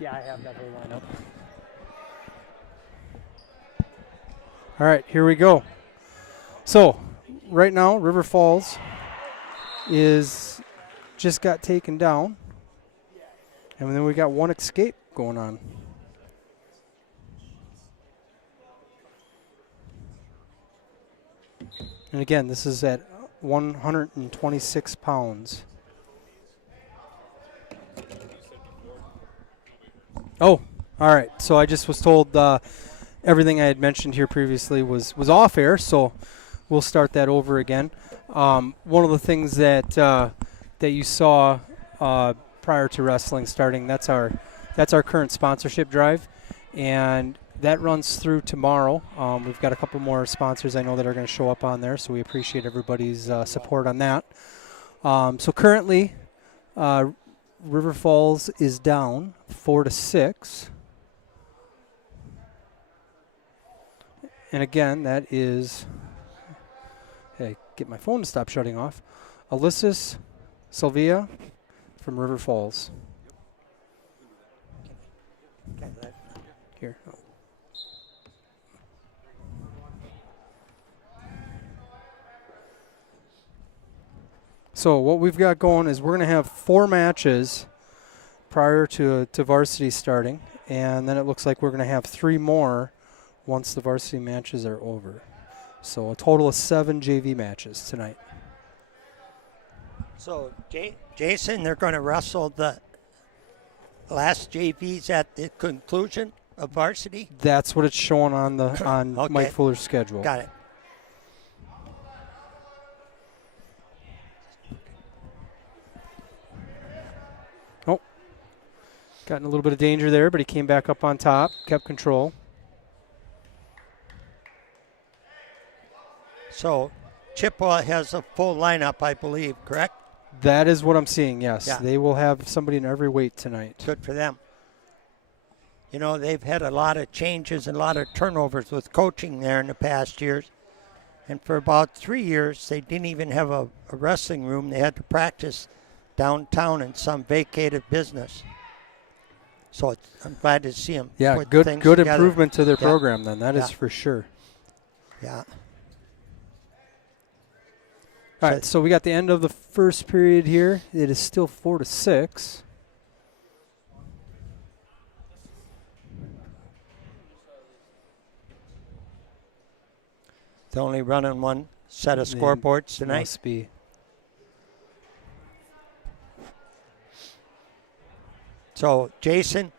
Yeah, I have that whole lineup. All right, here we go. So, right now, River Falls is just got taken down. And then we got one escape going on. And again, this is at 126 pounds. Oh, all right. So I just was told everything I had mentioned here previously was off air, so we'll start that over again. One of the things that that you saw prior to wrestling starting, that's our current sponsorship drive, and that runs through tomorrow. We've got a couple more sponsors I know that are going to show up on there, so we appreciate everybody's support on that. So currently, River Falls is down 4-6. And again, that is, hey, get my phone to stop shutting off. Alyssis Sylvia from River Falls. Here. So what we've got going is we're going to have 4 matches prior to varsity starting, and then it looks like we're going to have 3 more once the varsity matches are over. So a total of 7 JV matches tonight. So, Jason, they're going to wrestle the last JVs at the conclusion of varsity? That's what it's showing on the Okay. Mike Fuller's schedule. Got it. Oh, got in a little bit of danger there, but he came back up on top, kept control. So, Chippewa has a full lineup, I believe, correct? That is what I'm seeing, yes. Yeah. They will have somebody in every weight tonight. Good for them. You know, they've had a lot of changes and a lot of turnovers with coaching there in the past years. And for about 3 years, they didn't even have a wrestling room. They had to practice downtown in some vacated business. So I'm glad to see them. Yeah, put good things good together. improvement to their Yeah. program then. That is Yeah. for sure. Yeah. All right, so we got the end of the first period here. It is still 4-6. They're only running one set of scoreboards tonight. Must be. So, Jason,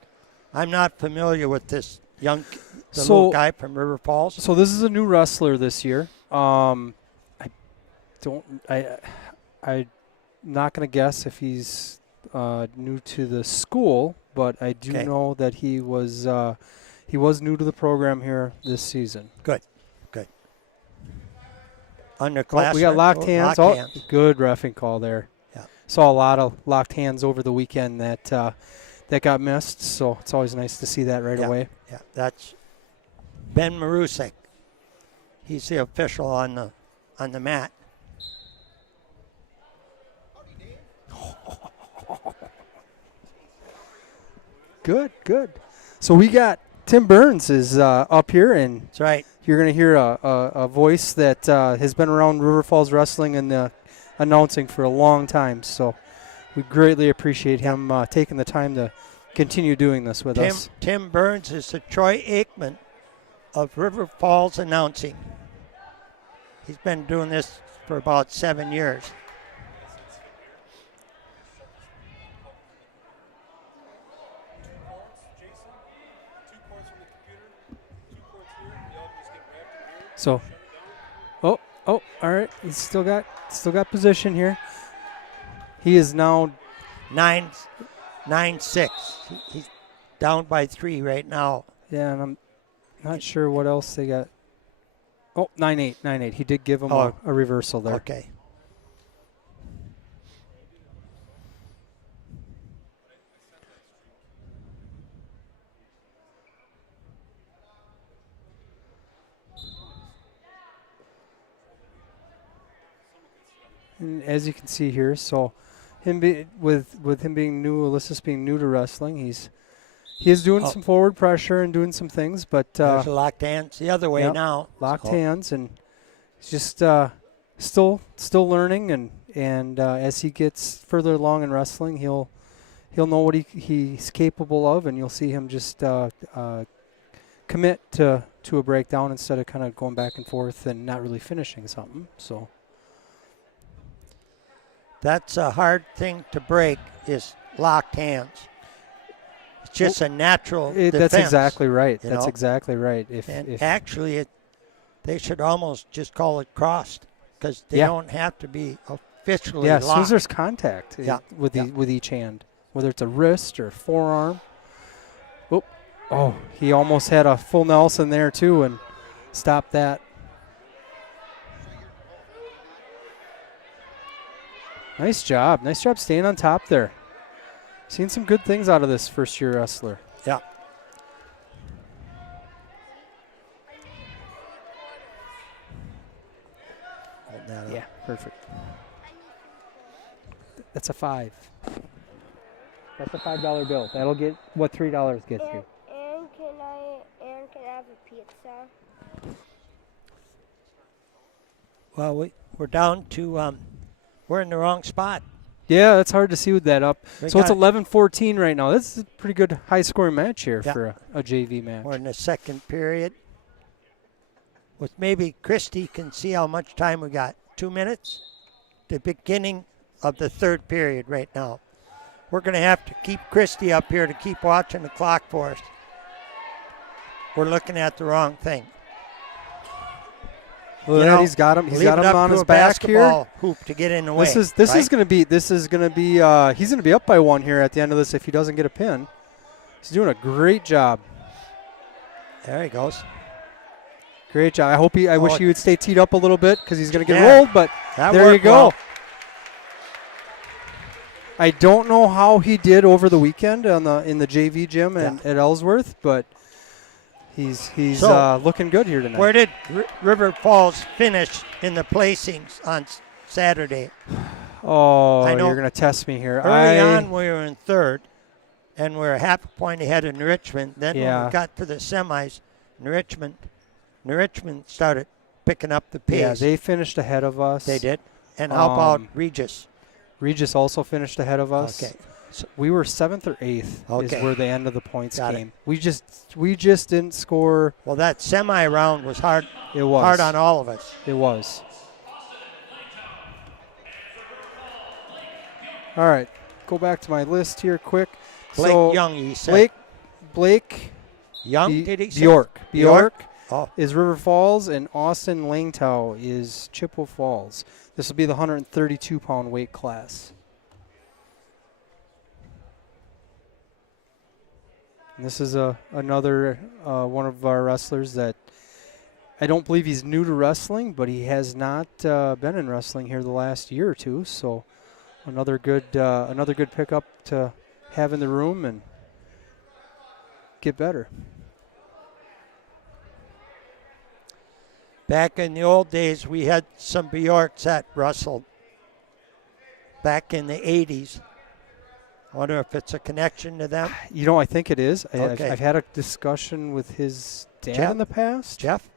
I'm not familiar with this So- little guy from River Falls. So this is a new wrestler this year. I'm not going to guess if he's new to the school, but I do Okay. know that he was new to the program here this season. Good. Oh, Underclassmen. we got locked hands. Locked Oh, hands. good reffing call there. Yeah. Saw a lot of locked hands over the weekend that got missed, so it's always nice to see that right away. Yeah, that's Ben Marusek. He's the official on the mat. Good. So we got Tim Burns is up here, and That's right. you're going to hear a voice that has been around River Falls Wrestling and announcing for a long time. So we greatly appreciate him taking the time to continue doing this with us. Tim Burns is the Troy Aikman of River Falls announcing. He's been doing this for about 7 years. So, oh, all right. He's still got position here. He is now 9-6. He's down by 3 right now. Yeah, and I'm not sure what else they got. Oh, 9-8. He did give him a reversal there. Okay. And as you can see here, so him with him being new, Alyssis being new to wrestling, he's He is doing some forward pressure and doing some things, but there's a locked hands the other way yep, now. locked hands, and he's just still learning, and as he gets further along in wrestling, he'll know what he's capable of, and you'll see him just commit to a breakdown instead of kind of going back and forth and not really finishing something. So that's a hard thing to break, is locked hands. It's just a natural defense. That's exactly right. You That's know? exactly right. If Actually, they should almost just call it crossed, because they don't have to be officially locked. As soon as there's contact with each hand, whether it's a wrist or forearm. Oh, he almost had a full Nelson there too and stopped that. Nice job. Nice job staying on top there. Seen some good things out of this first-year wrestler. Yeah. Hold that up. Yeah, perfect. That's a 5. That's a $5 bill. That'll get what $3 gets you. And can I have a pizza? Well, we're down to we're in the wrong spot. Yeah, that's hard to see with that up. We So it's got- 11-14 right now. This is a pretty good high-scoring match here Yeah. for a JV match. We're in the second period. With maybe Christy can see how much time we got. 2 minutes? The beginning of the third period right now. We're going to have to keep Christy up here to keep watching the clock for us. We're looking at the wrong thing. Look at that, he's got him. He's leave got it him up on to his a back here. basketball hoop to get in the way. This is right? going to be he's going to be up by 1 here at the end of this if he doesn't get a pin. He's doing a great job. There he goes. Great job. I wish he would stay teed up a little bit because he's going to get Yeah. rolled, but That there you worked go. well. I don't know how he did over the weekend in the JV gym at Ellsworth, but he's looking good here tonight. Where did River Falls finish in the placings on Saturday? Oh, I know. you're going to test me here. Early on, we were in third, and we were half a point ahead in Richmond. Then when we got to the semis, Richmond started picking up the pace. Yeah, they finished ahead of us. They did. And how about Regis? Regis also finished ahead of us. Okay. So we were 7th or 8th is where the end of the points Got came. We just didn't score. Well, that semi round was hard. It was hard on all of us. It was. All right, go back to my list here quick. Blake Young, he said. Blake Young, did he say? Bjork Oh. is River Falls, and Austin Langtow is Chippewa Falls. This will be the 132-pound weight class. And this is another one of our wrestlers that I don't believe he's new to wrestling, but he has not been in wrestling here the last year or two. So another good pickup to have in the room and get better. Back in the old days, we had some Bjorks that wrestled back in the 80s. I wonder if it's a connection to them. You know, I think it is. Okay. I've had a discussion with his dad Jeff? in the past. Jeff?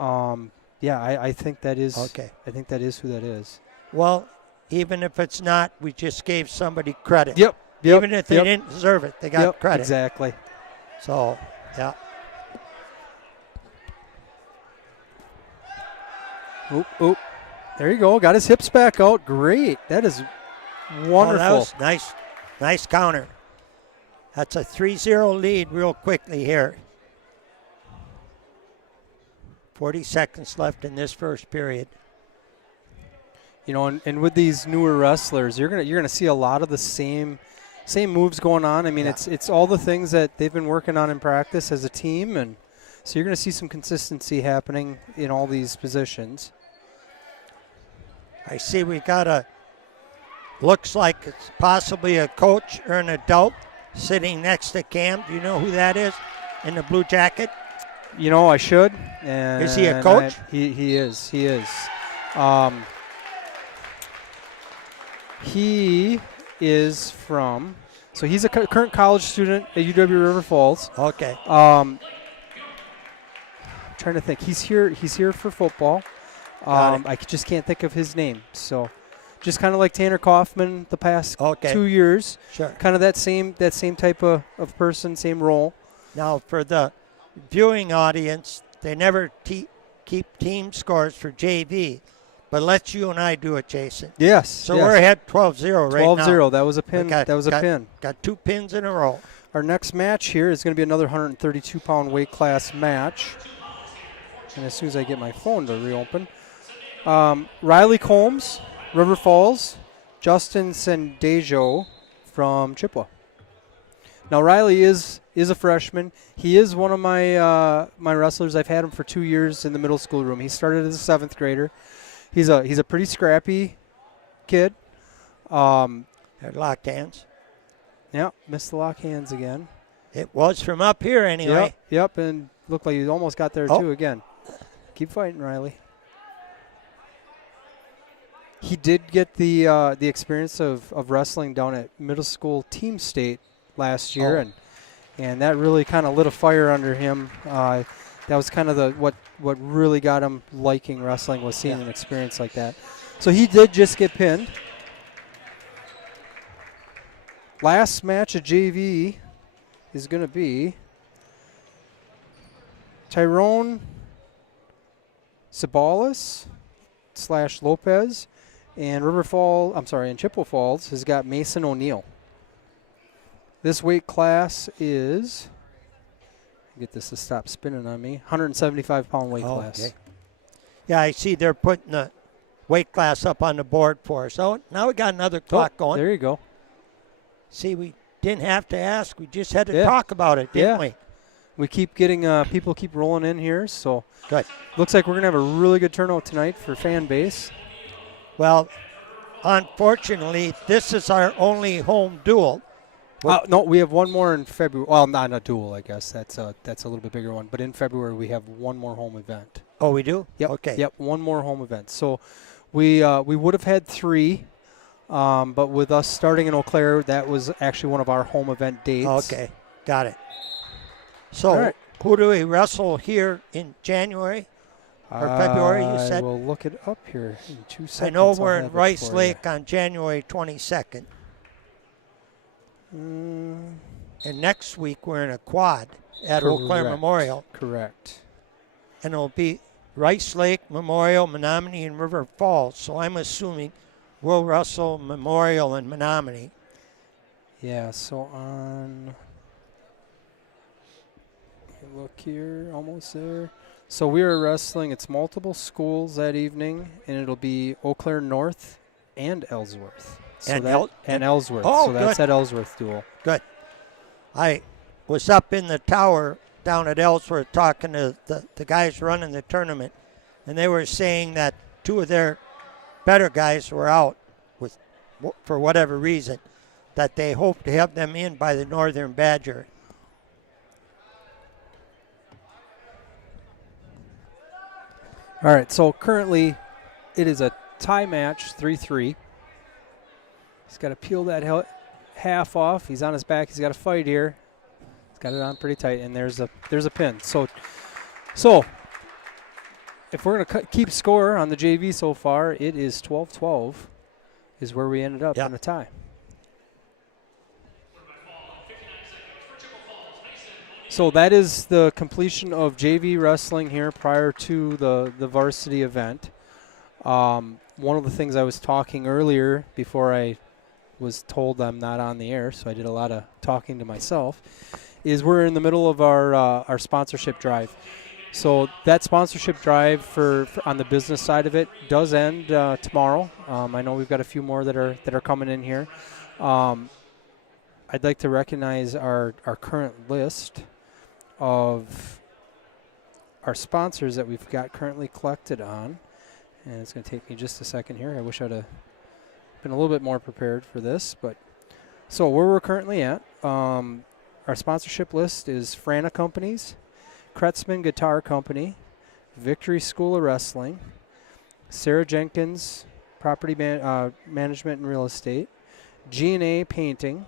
Yeah, I think that is. Okay. I think that is who that is. Well, even if it's not, we just gave somebody credit. Yep. Even if they didn't deserve it, they got credit. Exactly. So, yeah. Oop. There you go. Got his hips back out. Great. That is wonderful. Oh, that was nice counter. That's a 3-0 lead real quickly here. 40 seconds left in this first period. You know, and with these newer wrestlers, you're gonna see a lot of the same moves going on. I mean, it's all the things that they've been working on in practice as a team, and so you're gonna see some consistency happening in all these positions. I see we got looks like it's possibly a coach or an adult sitting next to Cam. Do you know who that is in the blue jacket? You know, I should. And is he a coach? He is. He is from So he's a current college student at UW River Falls. Okay. Trying to think. He's here for football. I just can't think of his name. So just kind of like Tanner Kaufman the past 2 years. Sure. Kind of that same type of person, same role. Now, for the viewing audience, they never keep team scores for JV, but let's you and I do it, Jason. Yes. So we're ahead 12-0 right now. 12-0. That was a pin. Got 2 pins in a row. Our next match here is going to be another 132-pound weight class match. And as soon as I get my phone to reopen, Riley Combs, River Falls, Justin Sendejo from Chippewa. Now Riley is a freshman. He is one of my my wrestlers. I've had him for 2 years in the middle school room. He started as a 7th grader. He's a pretty scrappy kid. Had locked hands. Yeah, missed the lock hands again. It was from up here anyway. Yep, and looked like he almost got there too again. Keep fighting, Riley. He did get the experience of wrestling down at middle school team state last year, and that really kind of lit a fire under him. That was kind of what really got him liking wrestling, was seeing an experience like that. So he did just get pinned. Last match of JV is going to be Tyrone Sabalis / Lopez, and and Chippewa Falls has got Mason O'Neill. This weight class is, get this to stop spinning on me, 175-pound weight class. Okay. Yeah, I see they're putting the weight class up on the board for us. So now we got another clock going. There you go. See, we didn't have to ask. We just had to talk about it, didn't we? We keep getting people keep rolling in here, so good. Looks like we're going to have a really good turnout tonight for fan base. Well, unfortunately, this is our only home duel. No, we have one more in February. Well, not a duel, I guess. That's a little bit bigger one. But in February, we have one more home event. Oh, we do? Yep. Okay. Yep, one more home event. So we would have had 3, but with us starting in Eau Claire, that was actually one of our home event dates. Okay, got it. So who do we wrestle here in January or February, you said? We'll look it up here in 2 seconds. I know we're in Rice Lake on January 22nd. And next week we're in a quad at Eau Claire Memorial. Correct. And it'll be Rice Lake, Memorial, Menominee, and River Falls. So I'm assuming we'll wrestle Memorial and Menominee. Yeah, so on... Look here, almost there. So we are wrestling. It's multiple schools that evening, and it'll be Eau Claire North and Ellsworth. So and Ellsworth. Oh, so that's good. that Ellsworth duel. Good. I was up in the tower down at Ellsworth talking to the guys running the tournament, and they were saying that 2 of their better guys were out for whatever reason, that they hope to have them in by the Northern Badger. All right, so currently it is a tie match, 3-3. He's got to peel that half off. He's on his back. He's got to fight here. He's got it on pretty tight, and there's a pin. So if we're going to keep score on the JV so far, it is 12-12 is where we ended up in a tie. So that is the completion of JV wrestling here prior to the varsity event. One of the things I was talking earlier before I was told I'm not on the air, so I did a lot of talking to myself, is we're in the middle of our sponsorship drive. So that sponsorship drive for on the business side of it does end tomorrow. I know we've got a few more that are coming in here. I'd like to recognize our current list of our sponsors that we've got currently collected on. And it's going to take me just a second here. I wish I'd have been a little bit more prepared for this. But so where we're currently at, our sponsorship list is Frana Companies, Kretzman Guitar Company, Victory School of Wrestling, Sarah Jenkins Property Management and Real Estate, G&A Painting,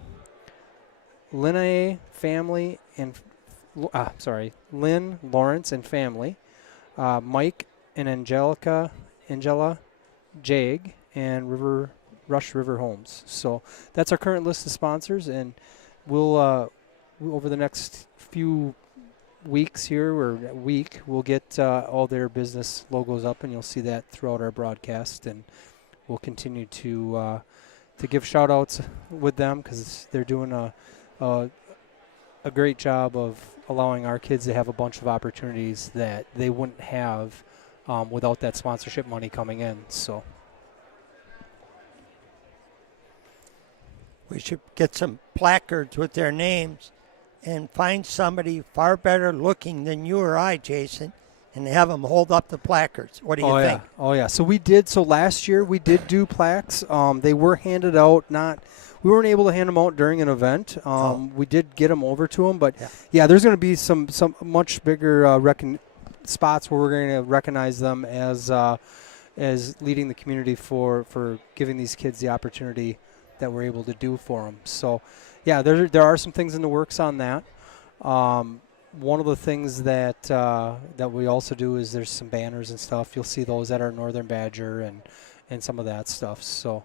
Linnae family and Lynn, Lawrence and family, Mike and Angela, Jag, and Rush River Homes. So that's our current list of sponsors, and we'll over the next few weeks here or week, we'll get all their business logos up, and you'll see that throughout our broadcast, and we'll continue to give shout outs with them because they're doing a great job of allowing our kids to have a bunch of opportunities that they wouldn't have without that sponsorship money coming in. So We should get some placards with their names and find somebody far better looking than you or I, Jason, and have them hold up the placards. What do you think? Yeah. Oh, yeah. So last year we did do plaques. They were handed out. We weren't able to hand them out during an event. We did get them over to them. But, yeah there's going to be some much bigger spots where we're going to recognize them as leading the community for giving these kids the opportunity that we're able to do for them. So, yeah, there are some things in the works on that. One of the things that we also do is there's some banners and stuff. You'll see those at our Northern Badger and some of that stuff. So,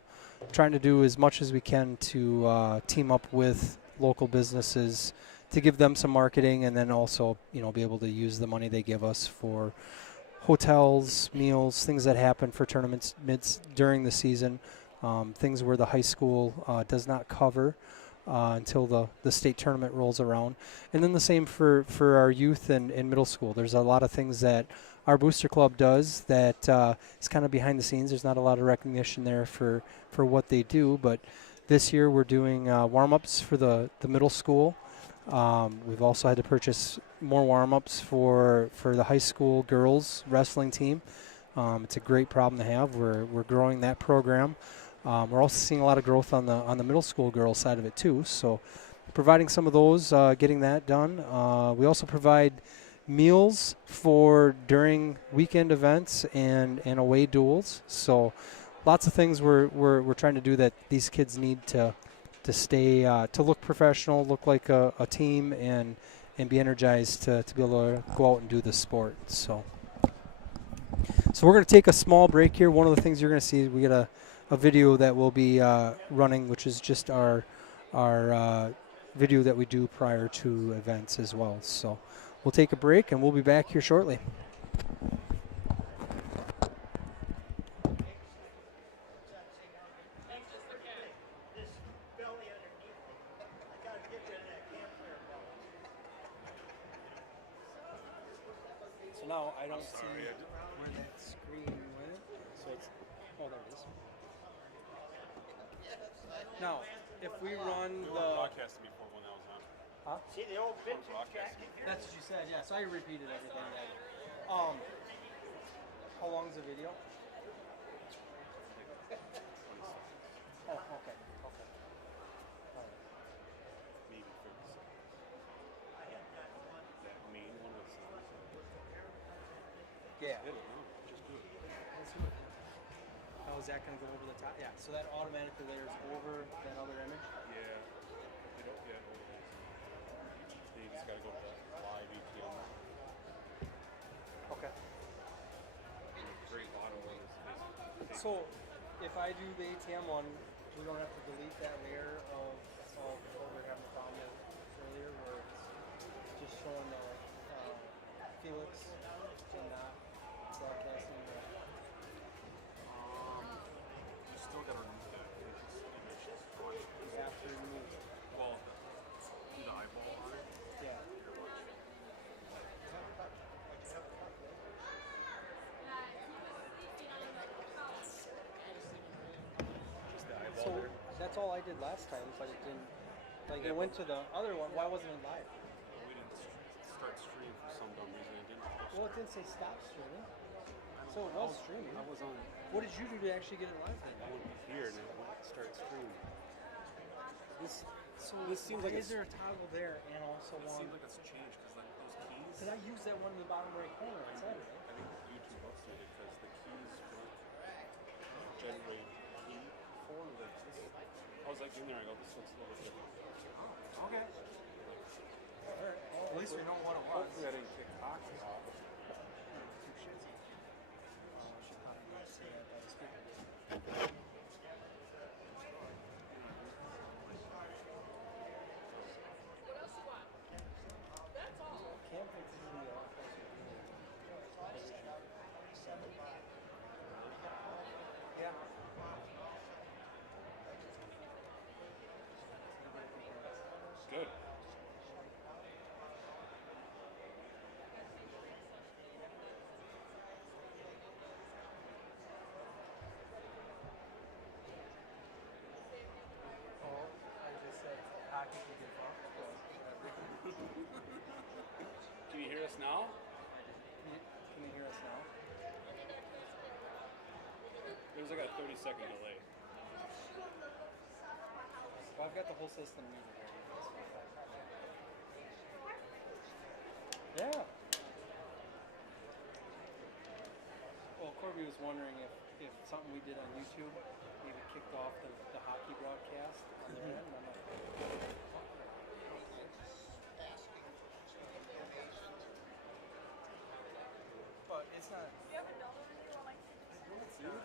trying to do as much as we can to team up with local businesses to give them some marketing, and then also be able to use the money they give us for hotels, meals, things that happen for tournaments during the season. Things where the high school does not cover until the state tournament rolls around. And then the same for our youth and middle school. There's a lot of things that our booster club does that is kind of behind the scenes. There's not a lot of recognition there for what they do. But this year we're doing warm-ups for the middle school. We've also had to purchase more warm-ups for the high school girls wrestling team. It's a great problem to have. We're growing that program. We're also seeing a lot of growth on the middle school girls side of it too. So providing some of those, getting that done. We also provide meals for during weekend events and away duels. So lots of things we're trying to do that these kids need to stay to look professional, look like a team, and be energized to be able to go out and do this sport. So we're going to take a small break here. One of the things you're going to see is we get a video that will be running, which is just our video that we do prior to events as well. So we'll take a break, and we'll be back here shortly. So now I don't see where that screen went. So it's, oh, there it is. Now, if we run the broadcasting before when that was on. Huh? See the old vintage jacket? That's what you said, yeah. So I repeated everything. How long is the video? Oh, okay. All right. Maybe 30 seconds. That main one was Yeah. just do it. Let's see what happens. How is that going to go over the top? Yeah. So that automatically layers over that other image. Yeah. They don't get over this. They just gotta go to the live ETM. Okay. And the great bottom one is basically. So if I do the ATM one, we don't have to delete that layer of what we were having a problem with earlier, where it's just showing the Felix and not broadcasting the. You still gotta remove that image. You have to remove it. Well, see the eyeball on it? Yeah. Just the eyeball So there. that's all I did last time, but it didn't. Like it went to the other one. Why wasn't it live? We didn't start stream for some dumb reason. It didn't post. Well, it didn't say stop streaming. So it was streaming. I was on. What did you do to actually get it live then? I went here and it went start streaming. This seems like is it's- there a toggle there and also It one? seems like it's changed because like those keys. Because I used that one in the bottom right corner on Saturday. I think YouTube updated because the keys don't generate key form. I was like in there. I go, this looks a little bit different. Okay. least we know what it was. Hopefully I didn't kick hockey off. Yeah. Good. Oh, I just said hockey could get fucked. Can you hear us now? Can you hear us now? There's like a 30-second delay. Well, I've got the whole system muted here. Yeah. Well, Corby was wondering if something we did on YouTube maybe kicked off the hockey broadcast on their end. I'm like, but it's not. Do you have another one you would like to do?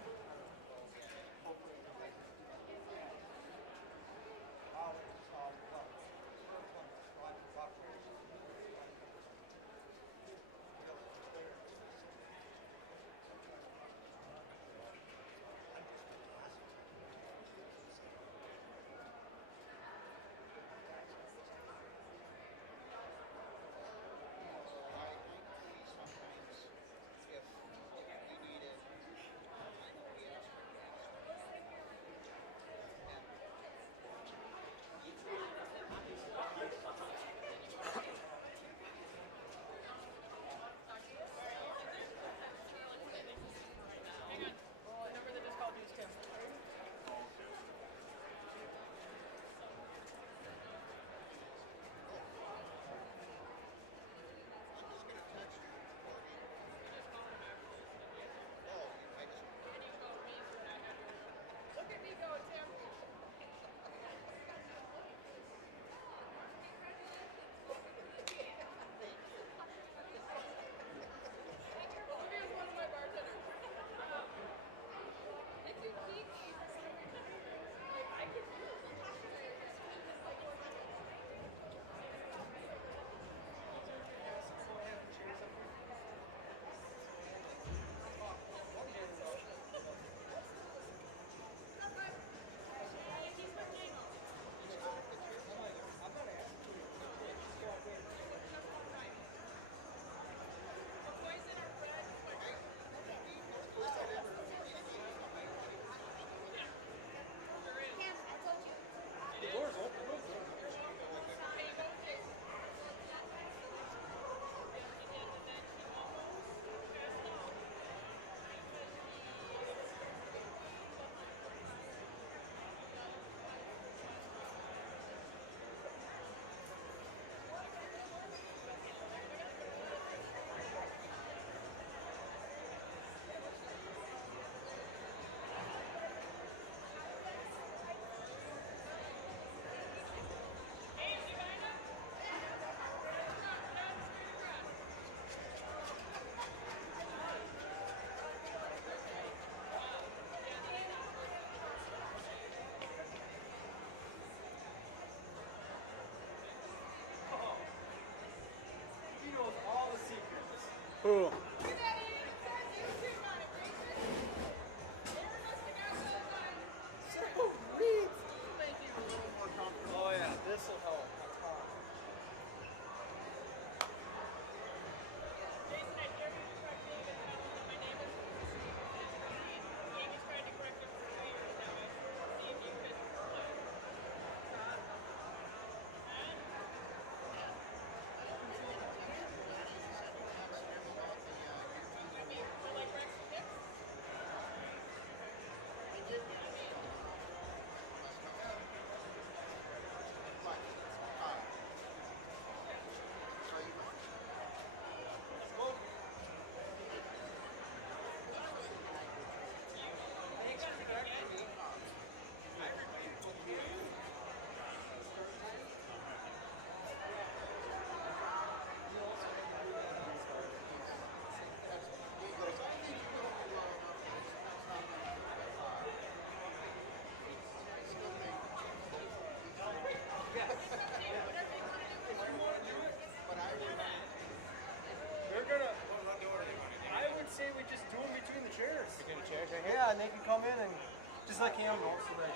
Just let Cam know so that.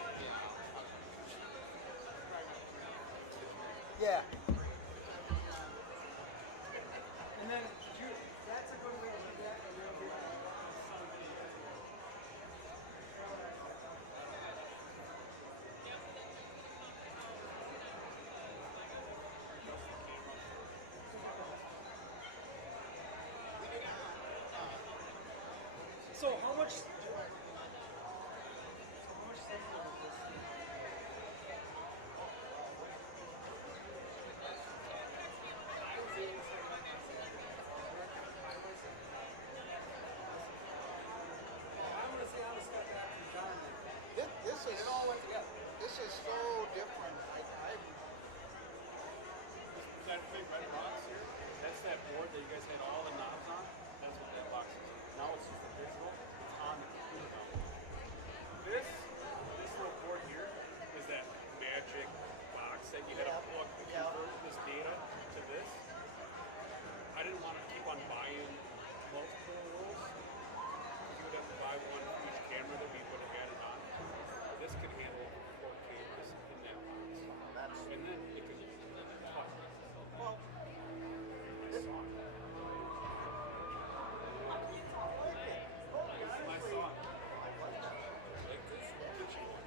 Yeah. And then that's a good way to do that. So how much? This is so different. That big red box here, that's that board that you guys had all the knobs on. That's what that box is. Now it's just a digital. It's on the computer now. This little board here is that magic box that you had to plug to convert this data to this. I didn't want to keep on buying multiple of those. You would have to buy one for each camera that we would have added on. This could handle 4 cameras in that box. And then it could talk. Well, I saw it. I saw it. Like this kitchen one.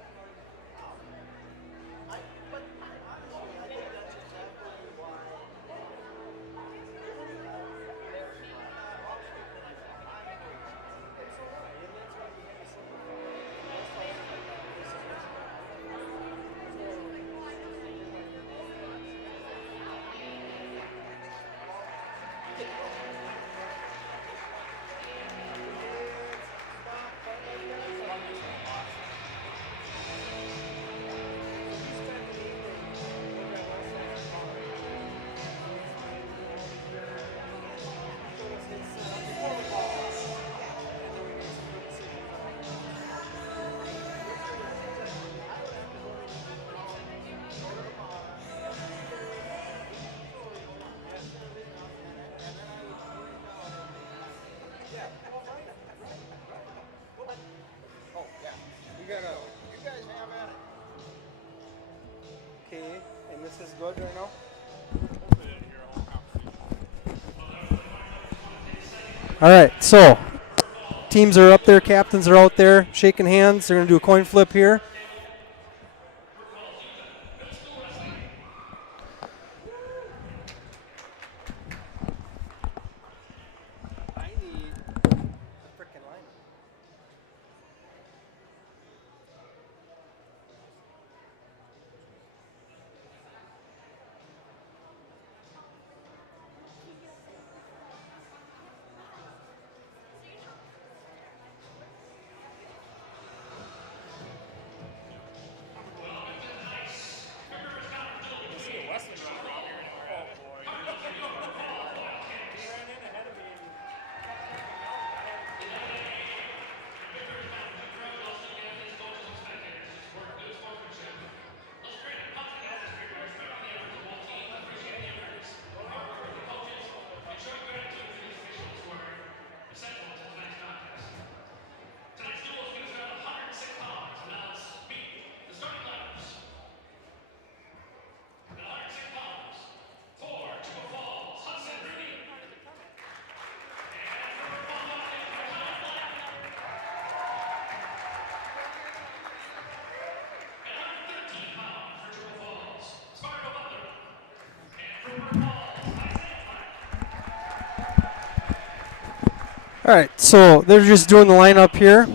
You guys have at it. Okay, and this is good right now? Hopefully they hear a whole conversation. All right, so teams are up there, captains are out there shaking hands. They're going to do a coin flip here. I need a freaking line. All right, so they're just doing the lineup here.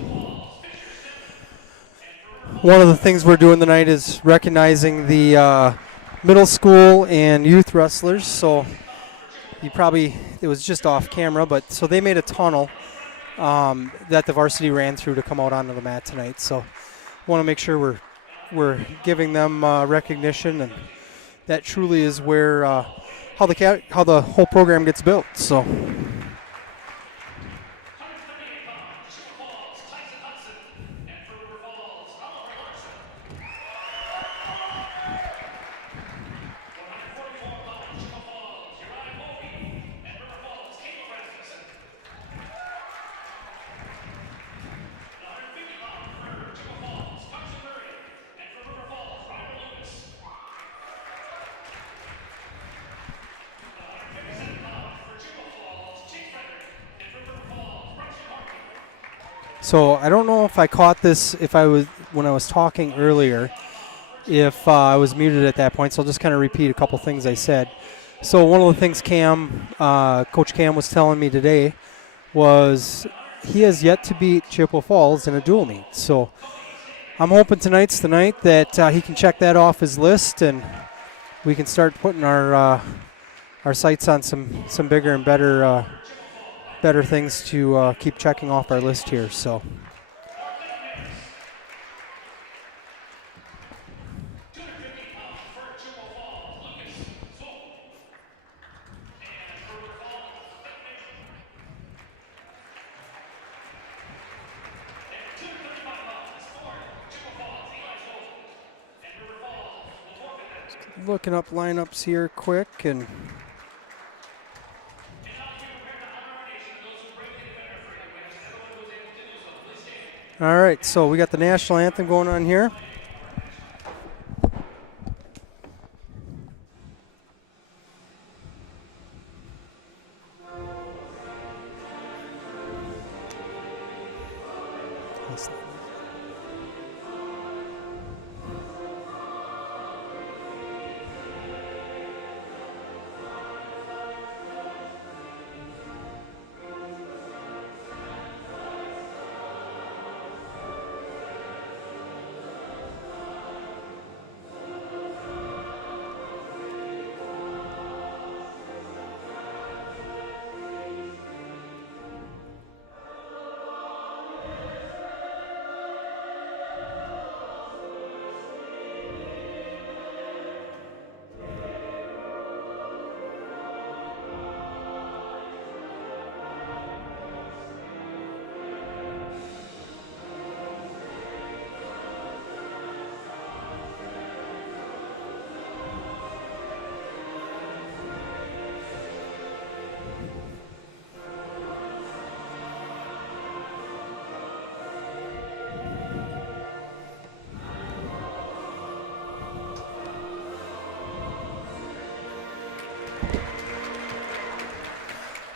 One of the things we're doing tonight is recognizing the middle school and youth wrestlers. So it was just off camera, but so they made a tunnel that the varsity ran through to come out onto the mat tonight. So want to make sure we're giving them recognition, and that truly is where how the whole program gets built. So. So I don't know if I caught this when I was talking earlier, if I was muted at that point. So I'll just kind of repeat a couple things I said. So one of the things Coach Cam was telling me today was he has yet to beat Chippewa Falls in a dual meet. So I'm hoping tonight's the night that he can check that off his list and we can start putting our sights on some bigger and better things to keep checking off our list here. So. Looking up lineups here quick and all right, so we got the national anthem going on here.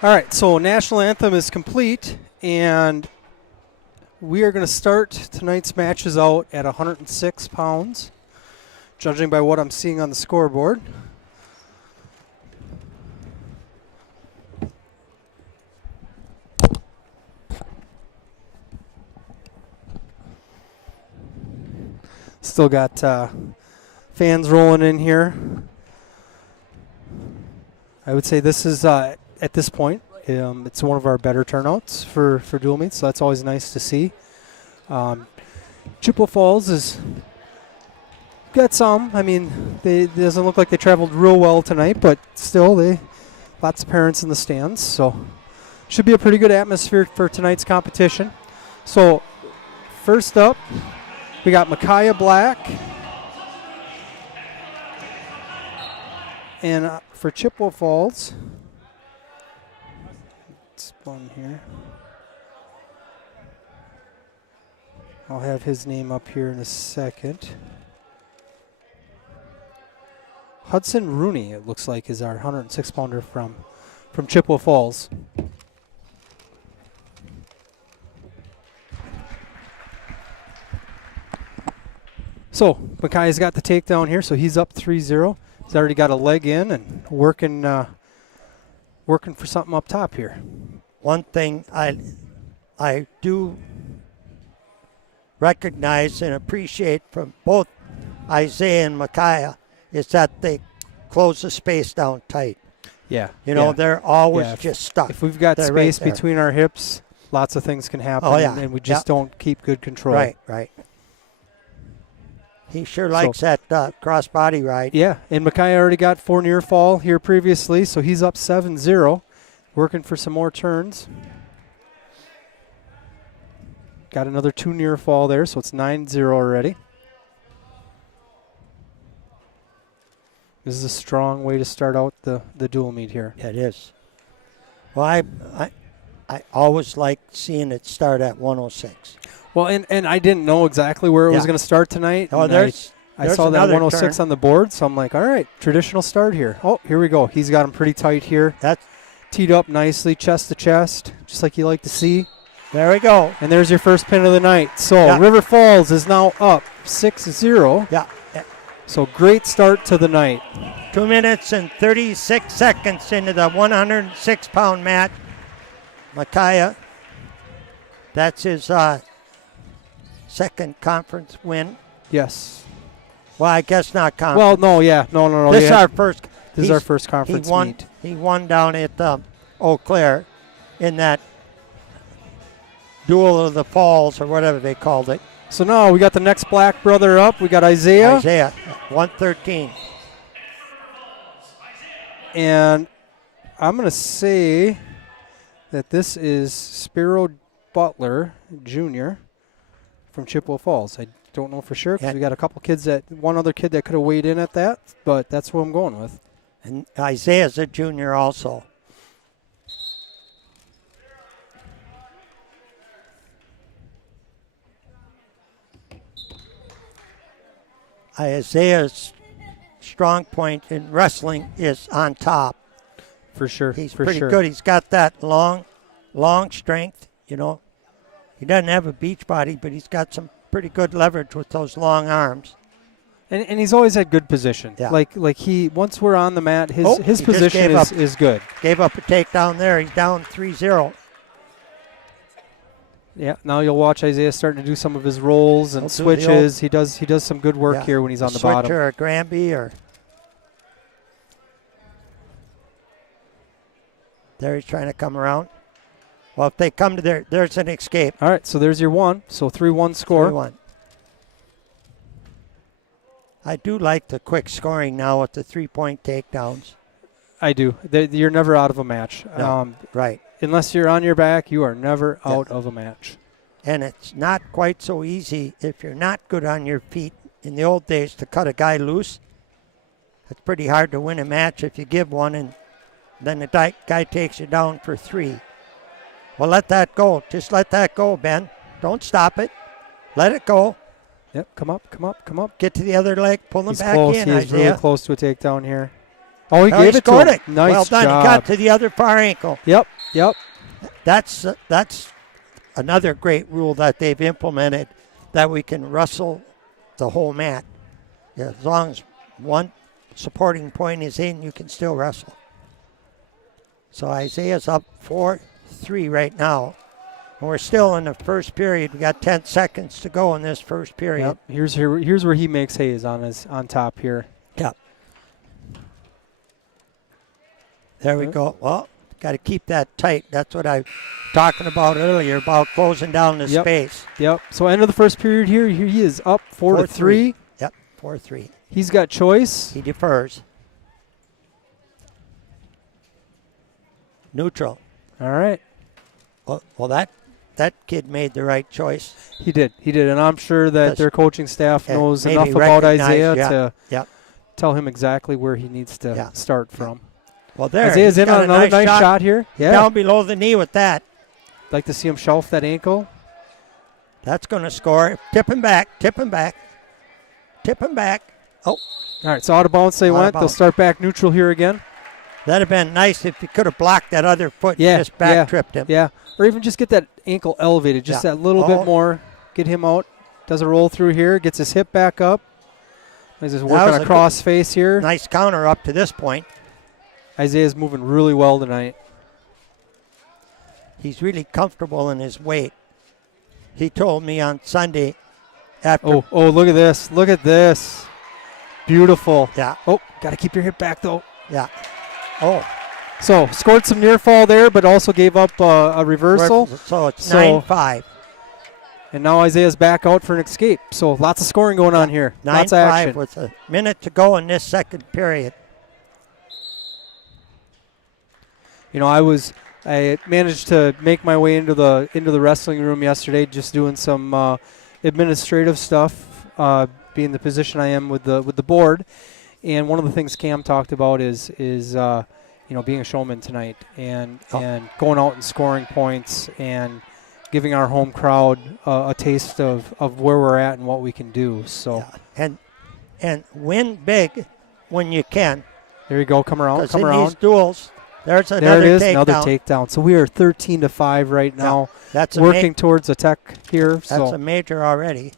All right, so national anthem is complete, and we are going to start tonight's matches out at 106 pounds, judging by what I'm seeing on the scoreboard. Still got fans rolling in here. I would say this is, at this point, it's one of our better turnouts for dual meets, so that's always nice to see. Chippewa Falls has got some. I mean, it doesn't look like they traveled real well tonight, but still, lots of parents in the stands, so should be a pretty good atmosphere for tonight's competition. So first up, we got Micaiah Black. And for Chippewa Falls, spun here. I'll have his name up here in a second. Hudson Rooney, it looks like, is our 106-pounder from Chippewa Falls. So Makai's got the takedown here, so he's up 3-0. He's already got a leg in and working for something up top here. One thing I do recognize and appreciate from both Isaiah and Micaiah is that they close the space down tight. Yeah. You know, they're always just stuck. If we've got They're space right there. between our hips, lots of things can happen, and we just don't keep good control. Right. He sure likes that cross-body ride. Yeah, and Micaiah already got 4 near fall here previously, so he's up 7-0, working for some more turns. Got another 2 near fall there, so it's 9-0 already. This is a strong way to start out the dual meet here. It is. Well, I always like seeing it start at 106. Well, and I didn't know exactly where it was going to start tonight. Oh, I saw that 106 on the board, so I'm like, all right, traditional start here. Oh, here we go. He's got him pretty tight here. That's teed up nicely, chest to chest, just like you like to see. There we go. And there's your first pin of the night. So Yeah. River Falls is now up 6-0. Yeah. So great start to the night. 2 minutes and 36 seconds into the 106-pound match. Micaiah, that's his second conference win. Yes. Well, I guess not conference. Well, no, yeah. No. This is our first. This is our first conference he won, meet. He won down at Eau Claire in that Duel of the Falls or whatever they called it. So now we got the next black brother up. We got Isaiah. 113. And I'm going to say that this is Sparrow Butler Jr. from Chippewa Falls. I don't know for sure because we got a couple kids one other kid that could have weighed in at that, but that's what I'm going with. And Isaiah's a junior also. Isaiah's strong point in wrestling is on top. For sure. He's for pretty sure. good. He's got that long strength, you know. He doesn't have a beach body, but he's got some pretty good leverage with those long arms. And he's always had good position. Yeah. Like he once we're on the mat, his He just position gave up. is good. Gave up a takedown there. He's down 3-0. Yeah. Now you'll watch Isaiah starting to do some of his rolls and He'll do the switches. He does some good work Yeah. here when he's on the Switch bottom. or a Granby or there he's trying to come around. Well, if they come to there's an escape. All right, so there's your one. So 3-1 score. 3-1. I do like the quick scoring now with the 3-point takedowns. I do. You're never out of a match. No, right. Unless you're on your back, you are never out of a match. And it's not quite so easy if you're not good on your feet. In the old days, to cut a guy loose, it's pretty hard to win a match if you give one and then the guy takes you down for 3. Well, let that go. Just let that go, Ben. Don't stop it. Let it go. Yep, come up. Get to the other leg. Pull him He's back close. in, He's Isaiah. really close to a takedown here. Oh, he Oh, gave he it to scored him. it. Nice well done. job. He got to the other far ankle. Yep. That's another great rule that they've implemented, that we can wrestle the whole mat. Yeah, as long as one supporting point is in, you can still wrestle. So Isaiah's up 4-3 right now. And we're still in the first period. We got 10 seconds to go in this first period. Yep. Here's where he makes hay, is on top here. Yep. There we go. Well, got to keep that tight. That's what I was talking about earlier, about closing down the space. Yep. So end of the first period here. Here he is up 4-3. Yep, 4-3. He's got choice. He defers. Neutral. All right. Well, that kid made the right choice. He did, and I'm sure that Does- their coaching staff knows maybe enough about recognize, Isaiah yeah, to tell him exactly where he needs to start from. Well, there. Isaiah's he's in got on a another nice shot here. Yeah. Down below the knee with that. Like to see him shelf that ankle. That's going to score. Tip him back. Oh, All right, so out of bounds they Out of went. They'll bounds. start back neutral here again. that'd have been nice if he could have blocked that other foot and just back tripped him. Yeah, or even just get that ankle elevated, just that little bit more. Get him out. Does a roll through here. Gets his hip back up. He's just working a cross face here. Nice counter up to this point. Isaiah's moving really well tonight. He's really comfortable in his weight. He told me on Sunday after. Oh, look at this. Look at this. Beautiful. Yeah. Oh, got to keep your hip back, though. Yeah. Oh. So, scored some near fall there, but also gave up a reversal. So it's 9-5. And now Isaiah's back out for an escape. So, lots of scoring going on here. Lots of 9-5 action. with a minute to go in this second period. You know, I managed to make my way into the wrestling room yesterday, just doing some administrative stuff, being the position I am with the board. And one of the things Cam talked about is being a showman tonight and going out and scoring points and giving our home crowd a taste of where we're at and what we can do. So and win big when you can. There you go. Come around. Because in these duels, There's There another it is, takedown. another takedown. So we are 13-5 right now, That's working towards a tech here. That's So a major already.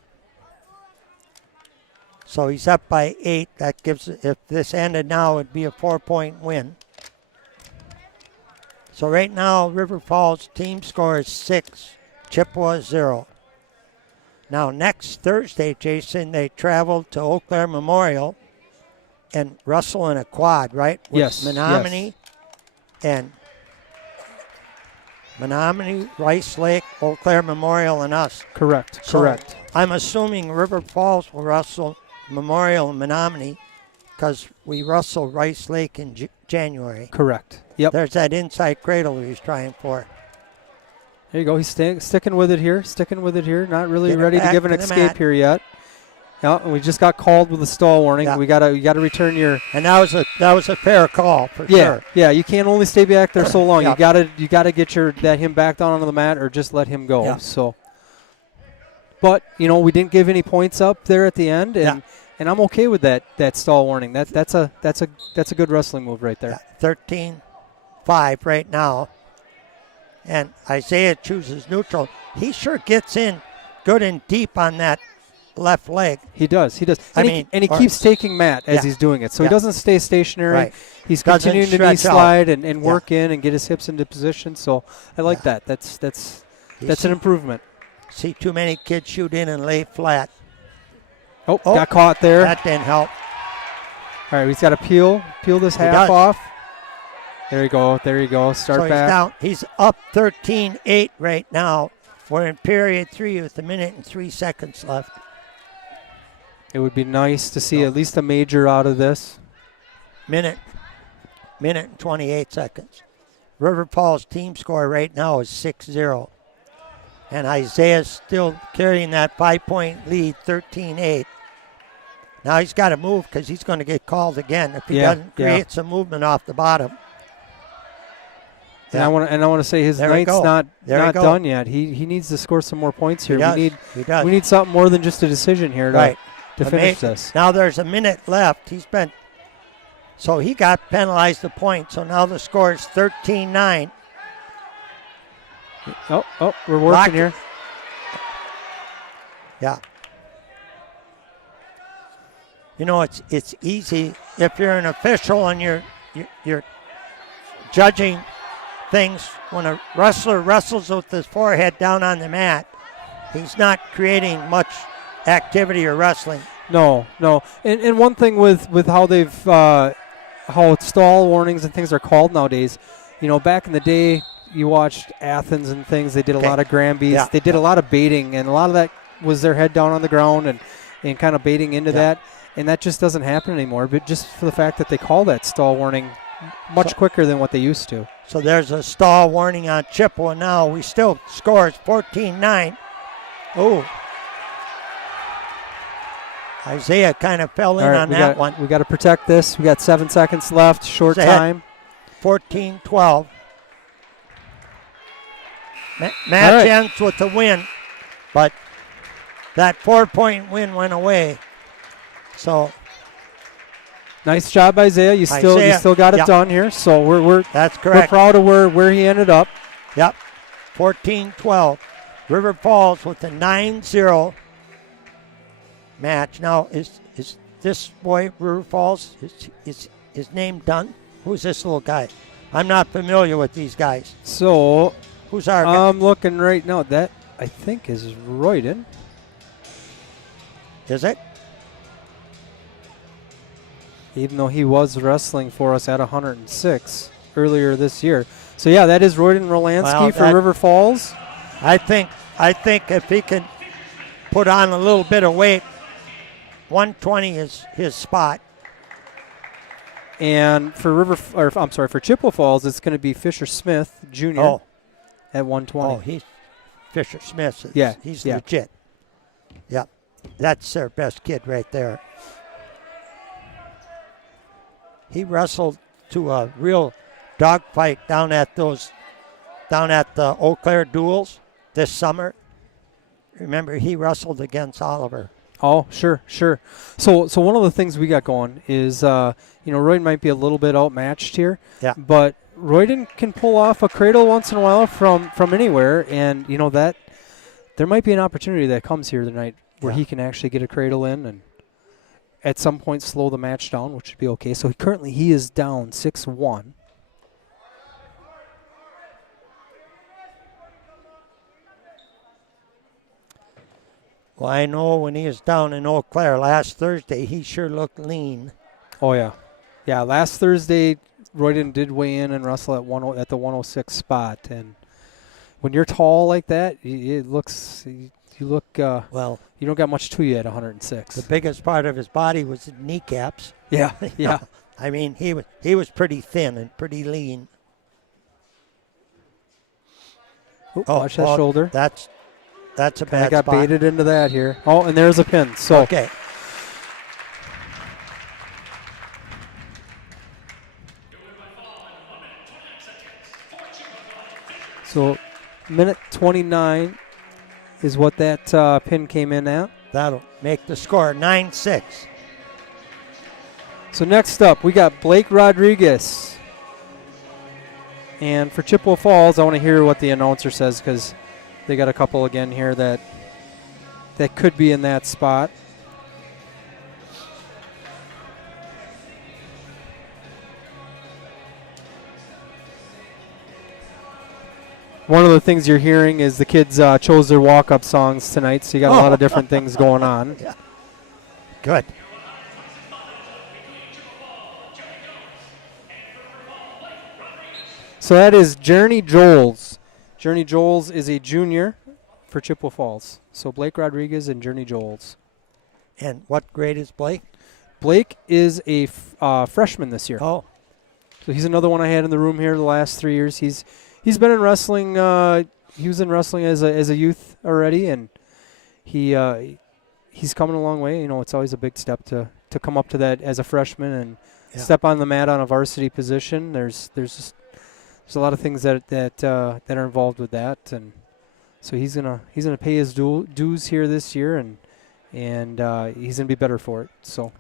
So he's up by 8. That gives, if this ended now, it'd be a 4-point win. So right now, River Falls team score is 6, Chippewa 0. Now next Thursday, Jason, they travel to Eau Claire Memorial and wrestle in a quad, right? With Yes, Menominee and Menominee, Rice Lake, Eau Claire Memorial, and us. correct. So I'm assuming River Falls will wrestle Memorial and Menominee because we wrestle Rice Lake in January. Correct. Yep. There's that inside cradle he's trying for. There you go. He's sticking with it here. Not really Get it ready to back give an to the escape mat. here yet. Yeah, and we just got called with a stall warning. Yeah. You gotta return your. And that was a fair call for Yeah, sure. yeah. You can't only stay back there so long. Yeah. You gotta get him back down onto the mat or just let him go. Yeah. So. But we didn't give any points up there at the end, and Yeah. I'm okay with that stall warning. That's a good wrestling move right there. Yeah, 13-5 right now. And Isaiah chooses neutral. He sure gets in good and deep on that left leg. He does. I And mean, he or- keeps taking mat as Yeah. he's doing it. So Yeah. he doesn't stay stationary. Right. He's Doesn't continuing to knee stretch out. slide and work in and get his hips into position. So I like that. That's You an see- improvement. See too many kids shoot in and lay flat. Oh, Oh, got caught there. That didn't help. All right, he's got to peel this half does. off. There you go. Start So he's back. down. He's up 13-8 right now. We're in period 3 with 1:03 left. It would be nice to see at least a major out of this. Minute and 28 seconds. River Falls team score right now is 6-0. And Isaiah's still carrying that 5-point lead, 13-8. Now he's got to move because he's going to get called again if he doesn't create some movement off the bottom. And I want to say his There we night's go. not There we go. done yet. He needs to score some more points here. He does. We need something more than just a decision here Right. to finish this. Now there's a minute left. So he got penalized a point. So now the score is 13-9. Oh, we're working Lock it. here. Yeah. It's easy if you're an official and you're judging things. When a wrestler wrestles with his forehead down on the mat, he's not creating much activity or wrestling. No. And one thing with how they've how stall warnings and things are called nowadays, back in the day, you watched Athens and things. They did a lot of Granbys. Yeah. They did a lot of baiting, and a lot of that was their head down on the ground and kind of baiting into that. And that just doesn't happen anymore. But just for the fact that they call that stall warning much quicker than what they used to. So there's a stall warning on Chippewa now. We still scores 14-9. Oh. Isaiah kind of fell in on that one. We got to protect this. We got 7 seconds left. Short He's ahead. time. 14-12. Match right. ends with the win, but that 4-point win went away. So Nice job, Isaiah. You still got it done here. So we're that's we're correct. proud of where he ended up. Yep. 14-12. River Falls with a 9-0 match. Now, is this boy, River Falls, is his name done? Who's this little guy? I'm not familiar with these guys. So Who's our guy? I'm looking right now. That, I think, is Royden. Is it? Even though he was wrestling for us at 106 earlier this year. So, yeah, that is Royden Rolansky Well, for River Falls. I think if he can put on a little bit of weight, 120 is his spot. And for Chippewa Falls, it's going to be Fisher Smith Jr. Oh. at 120. Oh, he's Fisher Smith. Yeah, He's yeah. legit. Yep. That's their best kid right there. He wrestled to a real dogfight down at the Eau Claire duels this summer. Remember, he wrestled against Oliver. Oh, sure. So one of the things we got going is, Royden might be a little bit outmatched here. Yeah. But Royden can pull off a cradle once in a while from anywhere, and you know that there might be an opportunity that comes here tonight where he can actually get a cradle in and at some point slow the match down, which would be okay. So currently he is down 6-1. Well, I know when he was down in Eau Claire last Thursday, he sure looked lean. Oh, yeah. Yeah, last Thursday, Royden did weigh in and wrestle at the 106 spot. And when you're tall like that, it looks, you look, well, you don't got much to you at 106. The biggest part of his body was his kneecaps. Yeah, yeah. I mean, he was pretty thin and pretty lean. Watch that shoulder. That's a bad got spot. baited into that here. Oh, and there's a pin. So okay. So minute 29 is what that pin came in at. That'll make the score 9-6. So next up, we got Blake Rodriguez. And for Chippewa Falls, I want to hear what the announcer says because they got a couple again here that could be in that spot. One of the things you're hearing is the kids chose their walk-up songs tonight, so you got a lot of different things going on. Yeah. Good. So that is Journey Joels. Journey Joels is a junior for Chippewa Falls. So Blake Rodriguez and Journey Joels. And what grade is Blake? Blake is a freshman this year. Oh. So he's another one I had in the room here the last 3 years. He's been in wrestling. He was in wrestling as a youth already, and he's coming a long way. You know, it's always a big step to come up to that as a freshman and step on the mat on a varsity position. There's a lot of things that are involved with that, and so he's gonna pay his dues here this year, and he's gonna be better for it. So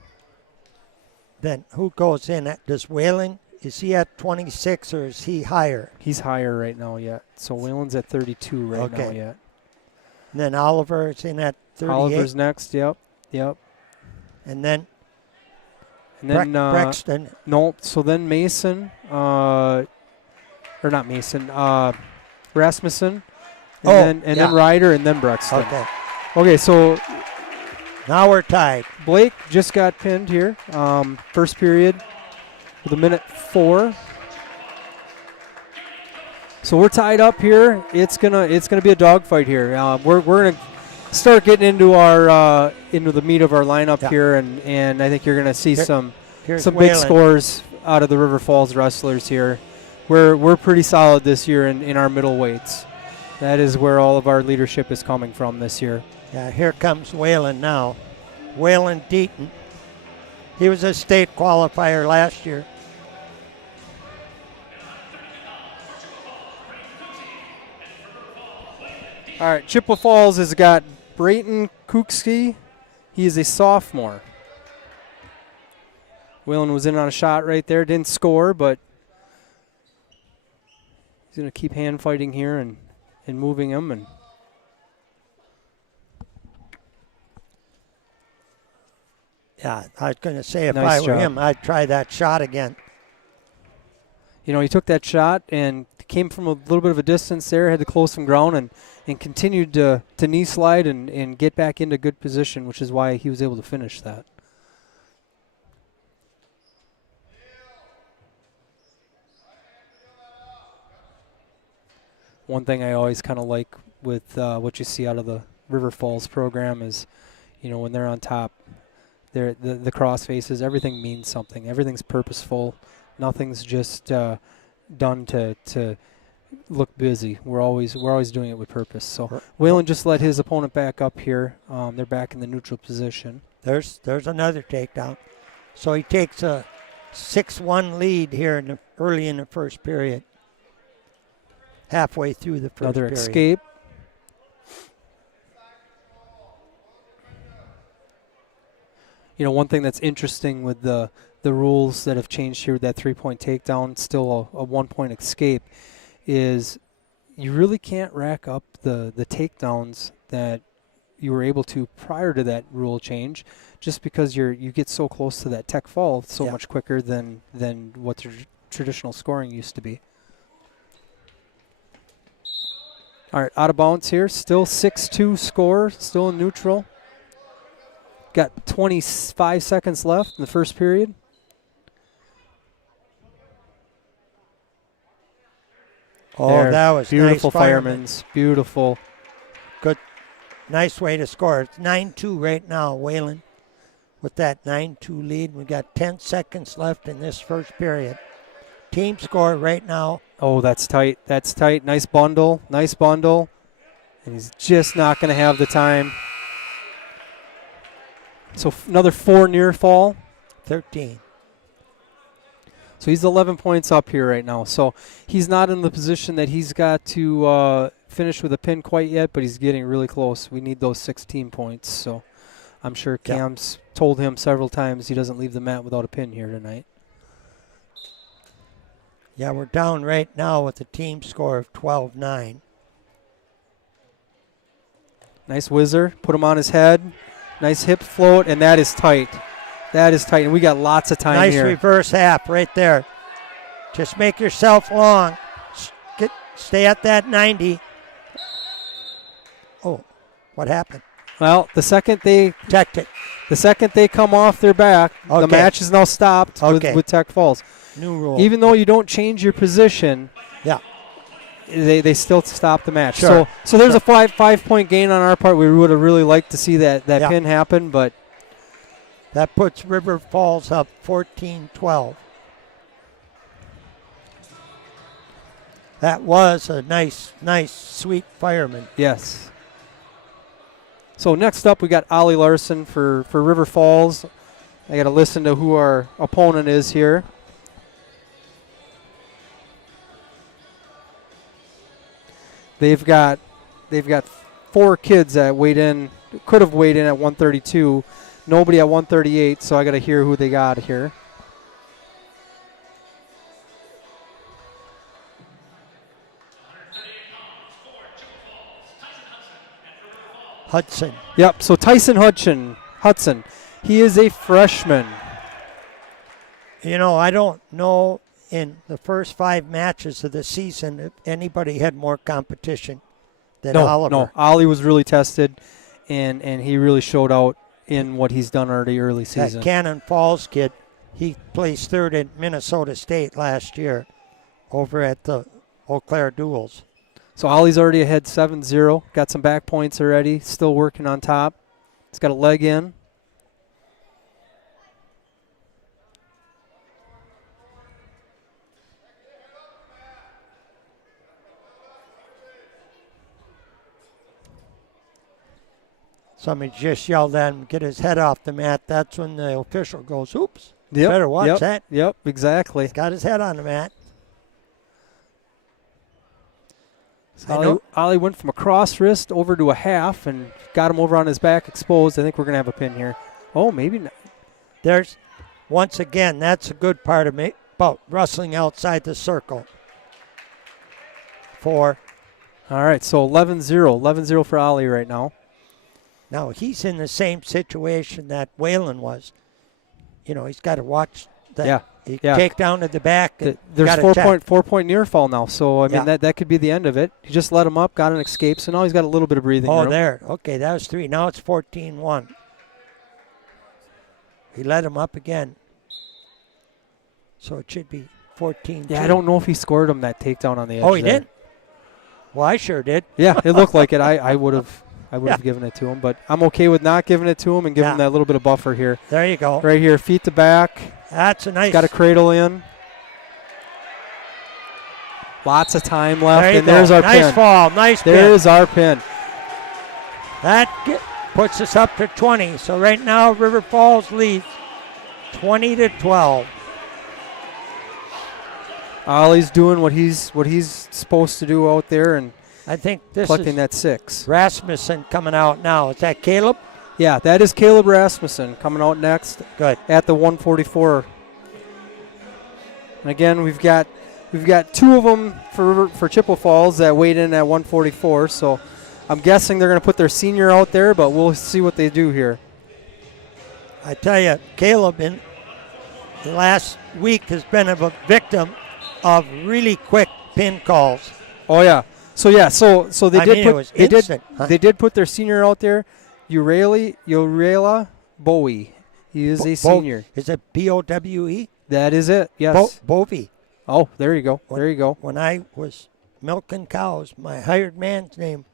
then who goes in? Does Whalen? Is he at 26 or is he higher? He's higher right now yet. So Whalen's at 32 right now yet. And then Oliver is in at 38. Oliver's next. Yep. And then Brexton. No. So then Mason. Or not Mason. Rasmussen. And then Ryder and then Brexton. Okay. So now we're tied. Blake just got pinned here. First period with a minute 4. So we're tied up here. It's gonna be a dogfight here. We're gonna start getting into our into the meat of our lineup here, and I think you're gonna see some big scores out of the River Falls wrestlers here. We're pretty solid this year in our middleweights. That is where all of our leadership is coming from this year. Yeah, here comes Whalen now. Whalen Deaton. He was a state qualifier last year. All right, Chippewa Falls has got Brayton Kuksky. He is a sophomore. Whalen was in on a shot right there. Didn't score, but he's going to keep hand fighting here and moving him. And yeah, I was going to say if I were him, I'd try that shot again. You know, he took that shot and came from a little bit of a distance there, had to close some ground, and continued to knee slide and get back into good position, which is why he was able to finish that. One thing I always kind of like with what you see out of the River Falls program is, you know, when they're on top, the cross faces, everything means something. Everything's purposeful. Nothing's just done to look busy. We're always doing it with purpose. So Whalen just let his opponent back up here. They're back in the neutral position. There's another takedown. So he takes a 6-1 lead here early in the first period. Halfway through the first period. Another escape. You know, one thing that's interesting with the the rules that have changed here with that 3-point takedown, still a 1-point escape, is you really can't rack up the takedowns that you were able to prior to that rule change, just because you get so close to that tech fall so much quicker than what traditional scoring used to be. All right, out of bounds here. Still 6-2 score, still in neutral. Got 25 seconds left in the first period. Oh, There. that was beautiful nice fireman. firemen's. Beautiful. Good. Nice way to score. It's 9-2 right now, Wayland. With that 9-2 lead, we got 10 seconds left in this first period. Team score right now. Oh, that's tight. That's tight. Nice bundle. Nice bundle. And he's just not going to have the time. So another 4 near fall. 13. So he's 11 points up here right now. So he's not in the position that he's got to finish with a pin quite yet, but he's getting really close. We need those 16 points. So I'm sure Cam's told him several times he doesn't leave the mat without a pin here tonight. Yeah, we're down right now with a team score of 12-9. Nice whizzer. Put him on his head. Nice hip float, and that is tight. That is tight, and we got lots of time here. Nice reverse half right there. Just make yourself long. Stay at that 90. Oh, what happened? Well, the second they checked it. The second they come off their back, the match is now stopped with tech falls. New rule. Even though you don't change your position, they still stop the match. Sure. So there's a 5-point gain on our part. We would have really liked to see that pin happen, but that puts River Falls up 14-12. That was a nice, sweet fireman. Yes. So next up, we got Ollie Larson for River Falls. I got to listen to who our opponent is here. They've got 4 kids that could have weighed in at 132. Nobody at 138, so I got to hear who they got here. Hudson. Yep, so Tyson Hudson. He is a freshman. You know, I don't know in the first 5 matches of the season if anybody had more competition than Oliver. No, Ollie was really tested, and he really showed out in what he's done already early season. That Cannon Falls kid, he placed 3rd at Minnesota State last year over at the Eau Claire Duels. So Ollie's already ahead 7-0. Got some back points already. Still working on top. He's got a leg in. Somebody just yelled at him, get his head off the mat. That's when the official goes, oops. Yep, Better watch that. Yep, exactly. He's got his head on the mat. So Ollie went from a cross wrist over to a half and got him over on his back exposed. I think we're going to have a pin here. Oh, maybe not. There's, once again, that's a good part of me about wrestling outside the circle. 4. All right, so 11-0. 11-0 for Ollie right now. Now, he's in the same situation that Whalen was. You know, he's got to watch that. Yeah. He take down to the back. There's 4-point near fall now, so I mean that could be the end of it. He just let him up, got an escape, so now he's got a little bit of breathing room. Oh, there. Okay, that was 3. Now it's 14-1. He let him up again. So it should be 14-2. Yeah, I don't know if he scored him that takedown on the edge. Oh, he there. did? Well, I sure did. Yeah, it looked like it. I would have given it to him, but I'm okay with not giving it to him and giving him that little bit of buffer here. There you go. Right here, feet to back. That's a nice. Got a cradle in. Lots of time left, and there's our pin. Nice fall, nice pin. There's our pin. That puts us up to 20. So right now, River Falls leads 20-12. Ollie's doing what he's supposed to do out there, and I think this collecting is that 6. Rasmussen coming out now. Is that Caleb? Yeah, that is Caleb Rasmussen coming out next. Good. At the 144 And again, we've got two of them for Chippewa Falls that weighed in at 144. So I'm guessing they're going to put their senior out there, but we'll see what they do here. I tell you, Caleb in the last week has been a victim of really quick pin calls. Oh yeah. So they I mean, it was instant, huh? they did put their senior out there, Urela Bowie. He is a senior. Is it Bowe? That is it. Yes. Bowie. Oh, there you go. There you go. When I was milking cows, my hired man's name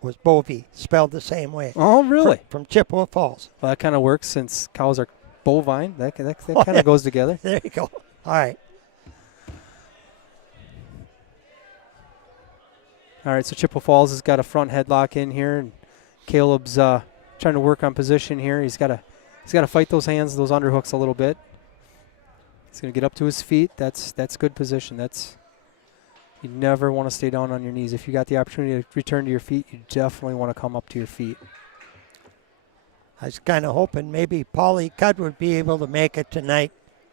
was Bowie, spelled the same way. Oh, really? From Chippewa Falls. Well, that kind of works since cows are bovine. That kind of goes together. There you go. All right. All right, so Chippewa Falls has got a front headlock in here, and Caleb's trying to work on position here. He's got to fight those hands, those underhooks a little bit. He's going to get up to his feet. That's good position. You never want to stay down on your knees. If you got the opportunity to return to your feet, you definitely want to come up to your feet. I was kind of hoping maybe Paulie Cudd would be able to make it tonight.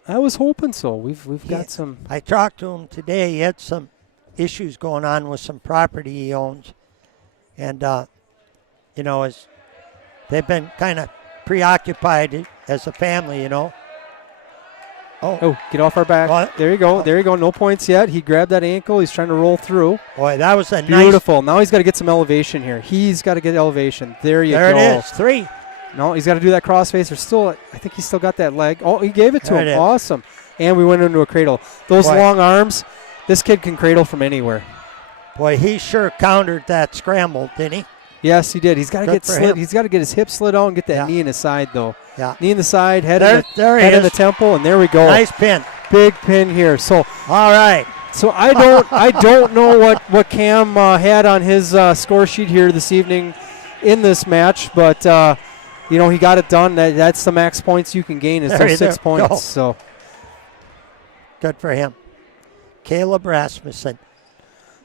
I was hoping so. We've got some. I talked to him today. He had some issues going on with some property he owns. And, they've been kind of preoccupied as a family, Oh, get off our back. Well, there you go. There you go. No points yet. He grabbed that ankle. He's trying to roll through. Boy, that was a beautiful. Now he's got to get some elevation here. He's got to get elevation. There you go. There it is. 3. No, he's got to do that crossface. I think he's still got that leg. Oh, he gave it to him. Is. Awesome. And we went into a cradle. Those long arms, this kid can cradle from anywhere. Boy, he sure countered that scramble, didn't he? Yes, he did. He's got to get slid. Him. He's got to get his hip slid out and get that knee in his side, though. Yeah. Knee in the side, head in the temple, and there we go. Nice pin. Big pin here. So all right. So I don't know what Cam had on his score sheet here this evening in this match, but he got it done. That's the max points you can gain is those 6 points. Go. So good for him, Caleb Rasmussen.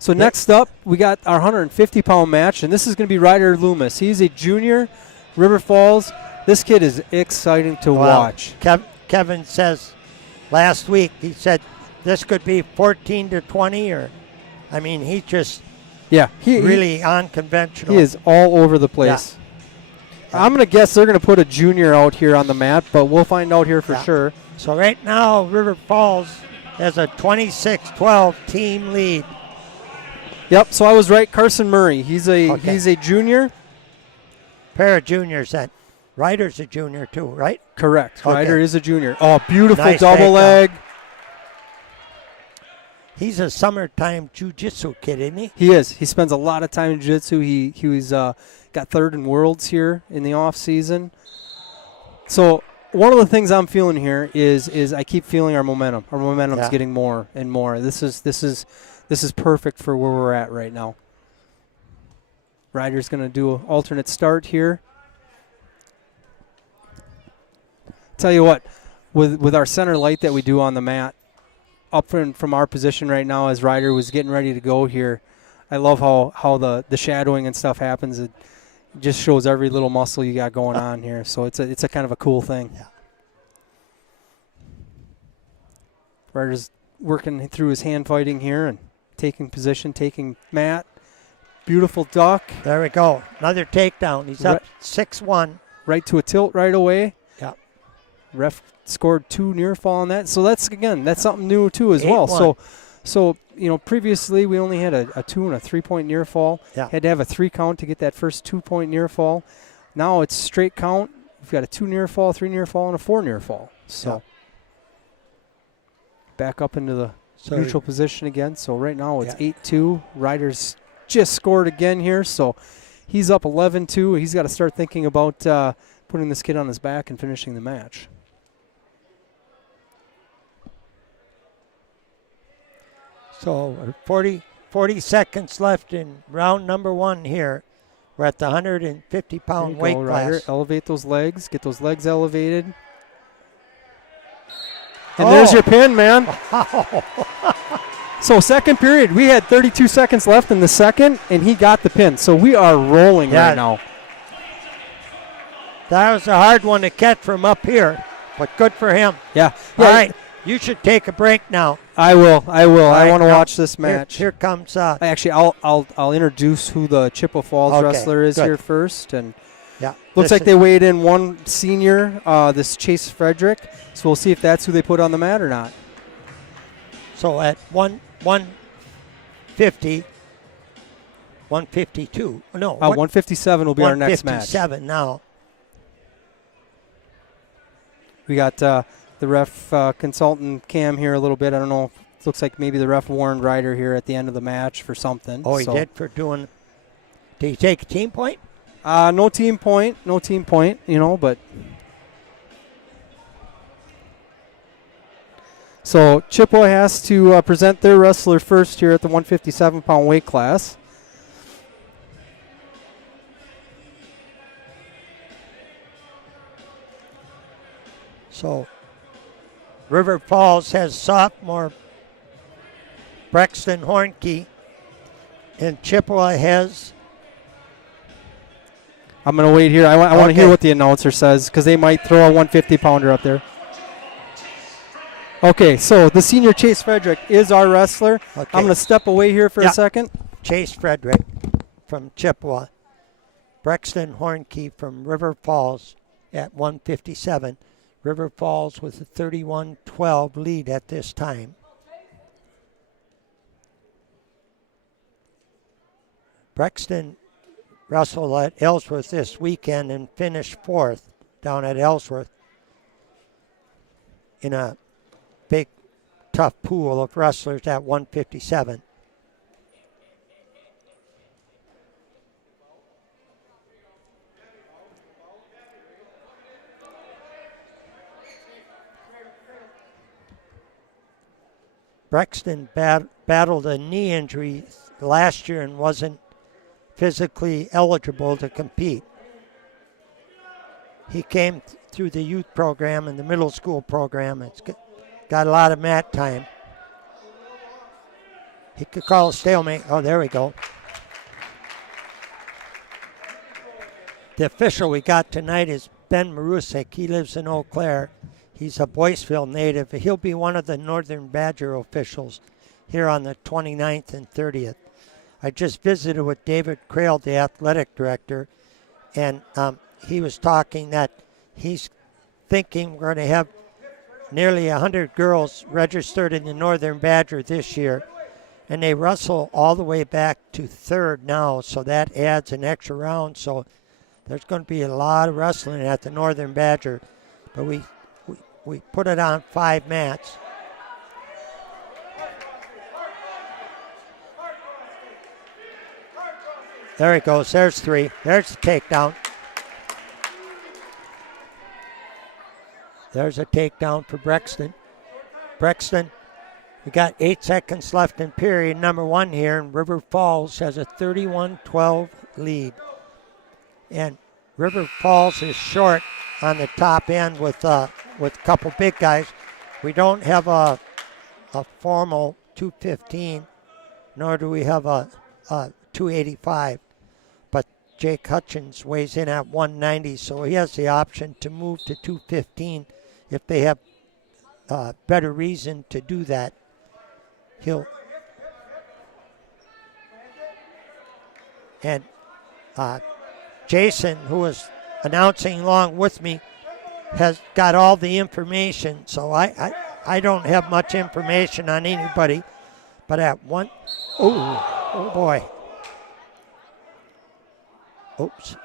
So next up, we got our 150-pound match, and this is going to be Ryder Loomis. He's a junior, River Falls. This kid is exciting to watch. Kevin says last week, he said this could be 14 to 20, he just really unconventional. He is all over the place. Yeah. I'm going to guess they're going to put a junior out here on the mat, but we'll find out here for sure. So right now, River Falls has a 26-12 team lead. Yep, so I was right. Carson Murray, he's a junior. Pair of juniors then. Ryder's a junior too, right? Correct. Okay. Ryder is a junior. Oh, beautiful nice double leg. He's a summertime jiu-jitsu kid, isn't he? He is. He spends a lot of time in jiu-jitsu. He was got third in Worlds here in the off season. So one of the things I'm feeling here is I keep feeling our momentum. Our momentum's getting more and more. This is perfect for where we're at right now. Ryder's going to do an alternate start here. Tell you what, with our center light that we do on the mat, up from our position right now as Ryder was getting ready to go here, I love how the shadowing and stuff happens. It just shows every little muscle you got going on here. So it's a kind of a cool thing. Yeah. Ryder's working through his hand fighting here and taking position, taking mat. Beautiful duck. There we go. Another takedown. He's up 6-1. Right to a tilt right away. Yeah. Ref scored 2 near fall on that. So that's something new too as well. 8-1. So previously we only had a 2 and a 3 point near fall. Yeah. Had to have a 3 count to get that first 2 point near fall. Now it's straight count. We've got a 2 near fall, 3 near fall, and a 4 near fall. So back up into the neutral position again. So right now it's 8-2. Ryder's just scored again here. So he's up 11-2. He's got to start thinking about putting this kid on his back and finishing the match. So 40 seconds left in round number 1 here. We're at the 150-pound weight class. Ryder, elevate those legs. Get those legs elevated. And there's your pin, man. So second period, we had 32 seconds left in the second, and he got the pin. So we are rolling right now. That was a hard one to catch from up here, but good for him. Yeah. All right. You should take a break now. I will. I right, want to now, watch this match. Here comes. Actually, I'll introduce who the Chippewa Falls Okay, wrestler is good. here first, and Yeah. looks like they weighed in one senior, this Chase Frederick. So we'll see if that's who they put on the mat or not. So at 150, 152. No. 157 will be our next match. 157 now. We got the ref consultant Cam here a little bit. I don't know. It looks like maybe the ref warned Ryder here at the end of the match for something. Oh, he did for doing. Did he take a team point? No team point. But. So Chippewa has to present their wrestler first here at the 157-pound weight class. So River Falls has sophomore Brexton Hornkey, and Chippewa has. I'm going to wait here. I want to Okay. hear what the announcer says because they might throw a 150-pounder up there. Okay, so the senior Chase Frederick is our wrestler. Okay. I'm going to step away here for Yeah. a second. Chase Frederick from Chippewa, Brexton Hornkey from River Falls at 157. River Falls with a 31-12 lead at this time. Brexton wrestled at Ellsworth this weekend and finished fourth down at Ellsworth in a big, tough pool of wrestlers at 157. Brexton battled a knee injury last year and wasn't physically eligible to compete. He came through the youth program and the middle school program. It's got a lot of mat time. He could call a stalemate. Oh, there we go. The official we got tonight is Ben Marusek. He lives in Eau Claire. He's a Boyceville native. He'll be one of the Northern Badger officials here on the 29th and 30th. I just visited with David Crail, the athletic director, and he was talking that he's thinking we're going to have nearly 100 girls registered in the Northern Badger this year, and they wrestle all the way back to third now, so that adds an extra round. So there's going to be a lot of wrestling at the Northern Badger, but we put it on 5 mats. There he goes. There's 3. There's the takedown. There's a takedown for Brexton. Brexton, we got 8 seconds left in period number 1 here, and River Falls has a 31-12 lead. And River Falls is short on the top end with a couple big guys. We don't have a formal 215, nor do we have a 285. But Jake Hutchins weighs in at 190, so he has the option to move to 215 if they have better reason to do that. And Jason, who was announcing along with me, has got all the information, so I don't have much information on anybody. But at one, oh boy. Oops.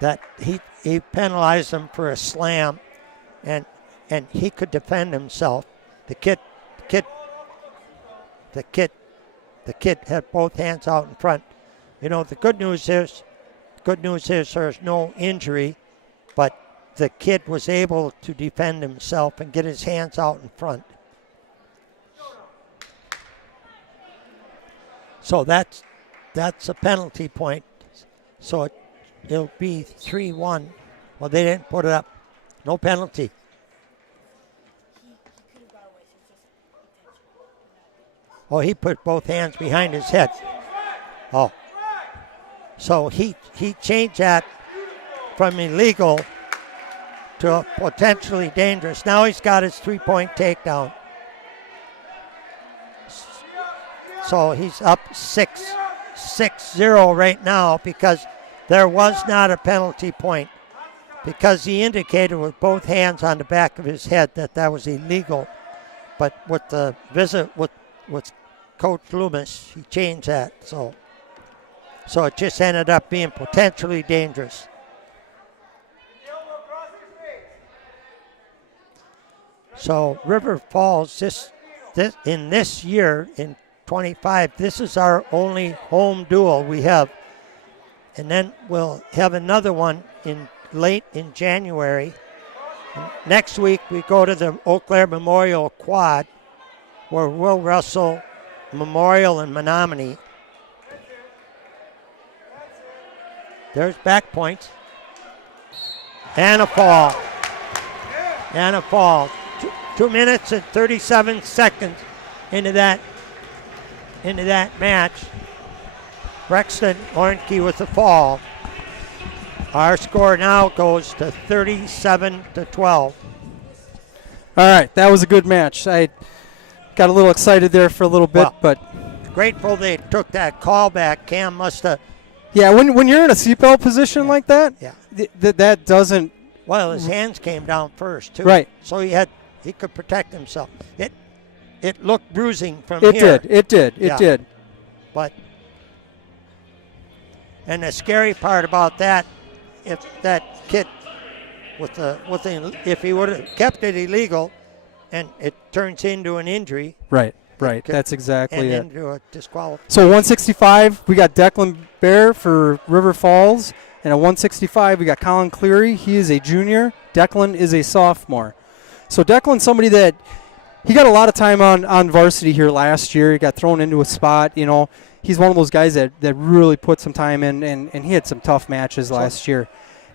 That he penalized him for a slam, and he could defend himself. The kid had both hands out in front. You know, the good news is there's no injury, but the kid was able to defend himself and get his hands out in front. So that's a penalty point. So it'll be 3-1. Well, they didn't put it up. No penalty. Oh, he put both hands behind his head. Oh. So he changed that from illegal to a potentially dangerous. Now he's got his 3-point takedown. So he's up 6-0 right now because there was not a penalty point, because he indicated with both hands on the back of his head that was illegal. But with the visit with Coach Loomis, he changed that. So it just ended up being potentially dangerous. So River Falls, in this year, in 25, this is our only home duel we have. And then we'll have another one late in January. And next week we go to the Eau Claire Memorial Quad, where we'll wrestle Memorial and Menominee. There's back points. And a fall. And a fall. 2 minutes and 37 seconds into that match. Brexton Ornke with the fall. Our score now goes to 37-12. All right, that was a good match. I got a little excited there for a little bit, but grateful they took that call back. Cam must have. Yeah, when you're in a seatbelt position like that, that doesn't. Well, his hands came down first too. Right. So he could protect himself. It looked bruising from here. It did. But and the scary part about that, if that kid if he would have kept it illegal, and it turns into an injury. Right. That's exactly it. Into a disqualification. So 165, we got Declan Bear for River Falls, and at 165 we got Colin Cleary. He is a junior. Declan is a sophomore. So Declan's somebody that he got a lot of time on varsity here last year. He got thrown into a spot. He's one of those guys that really put some time in, and he had some tough matches last year.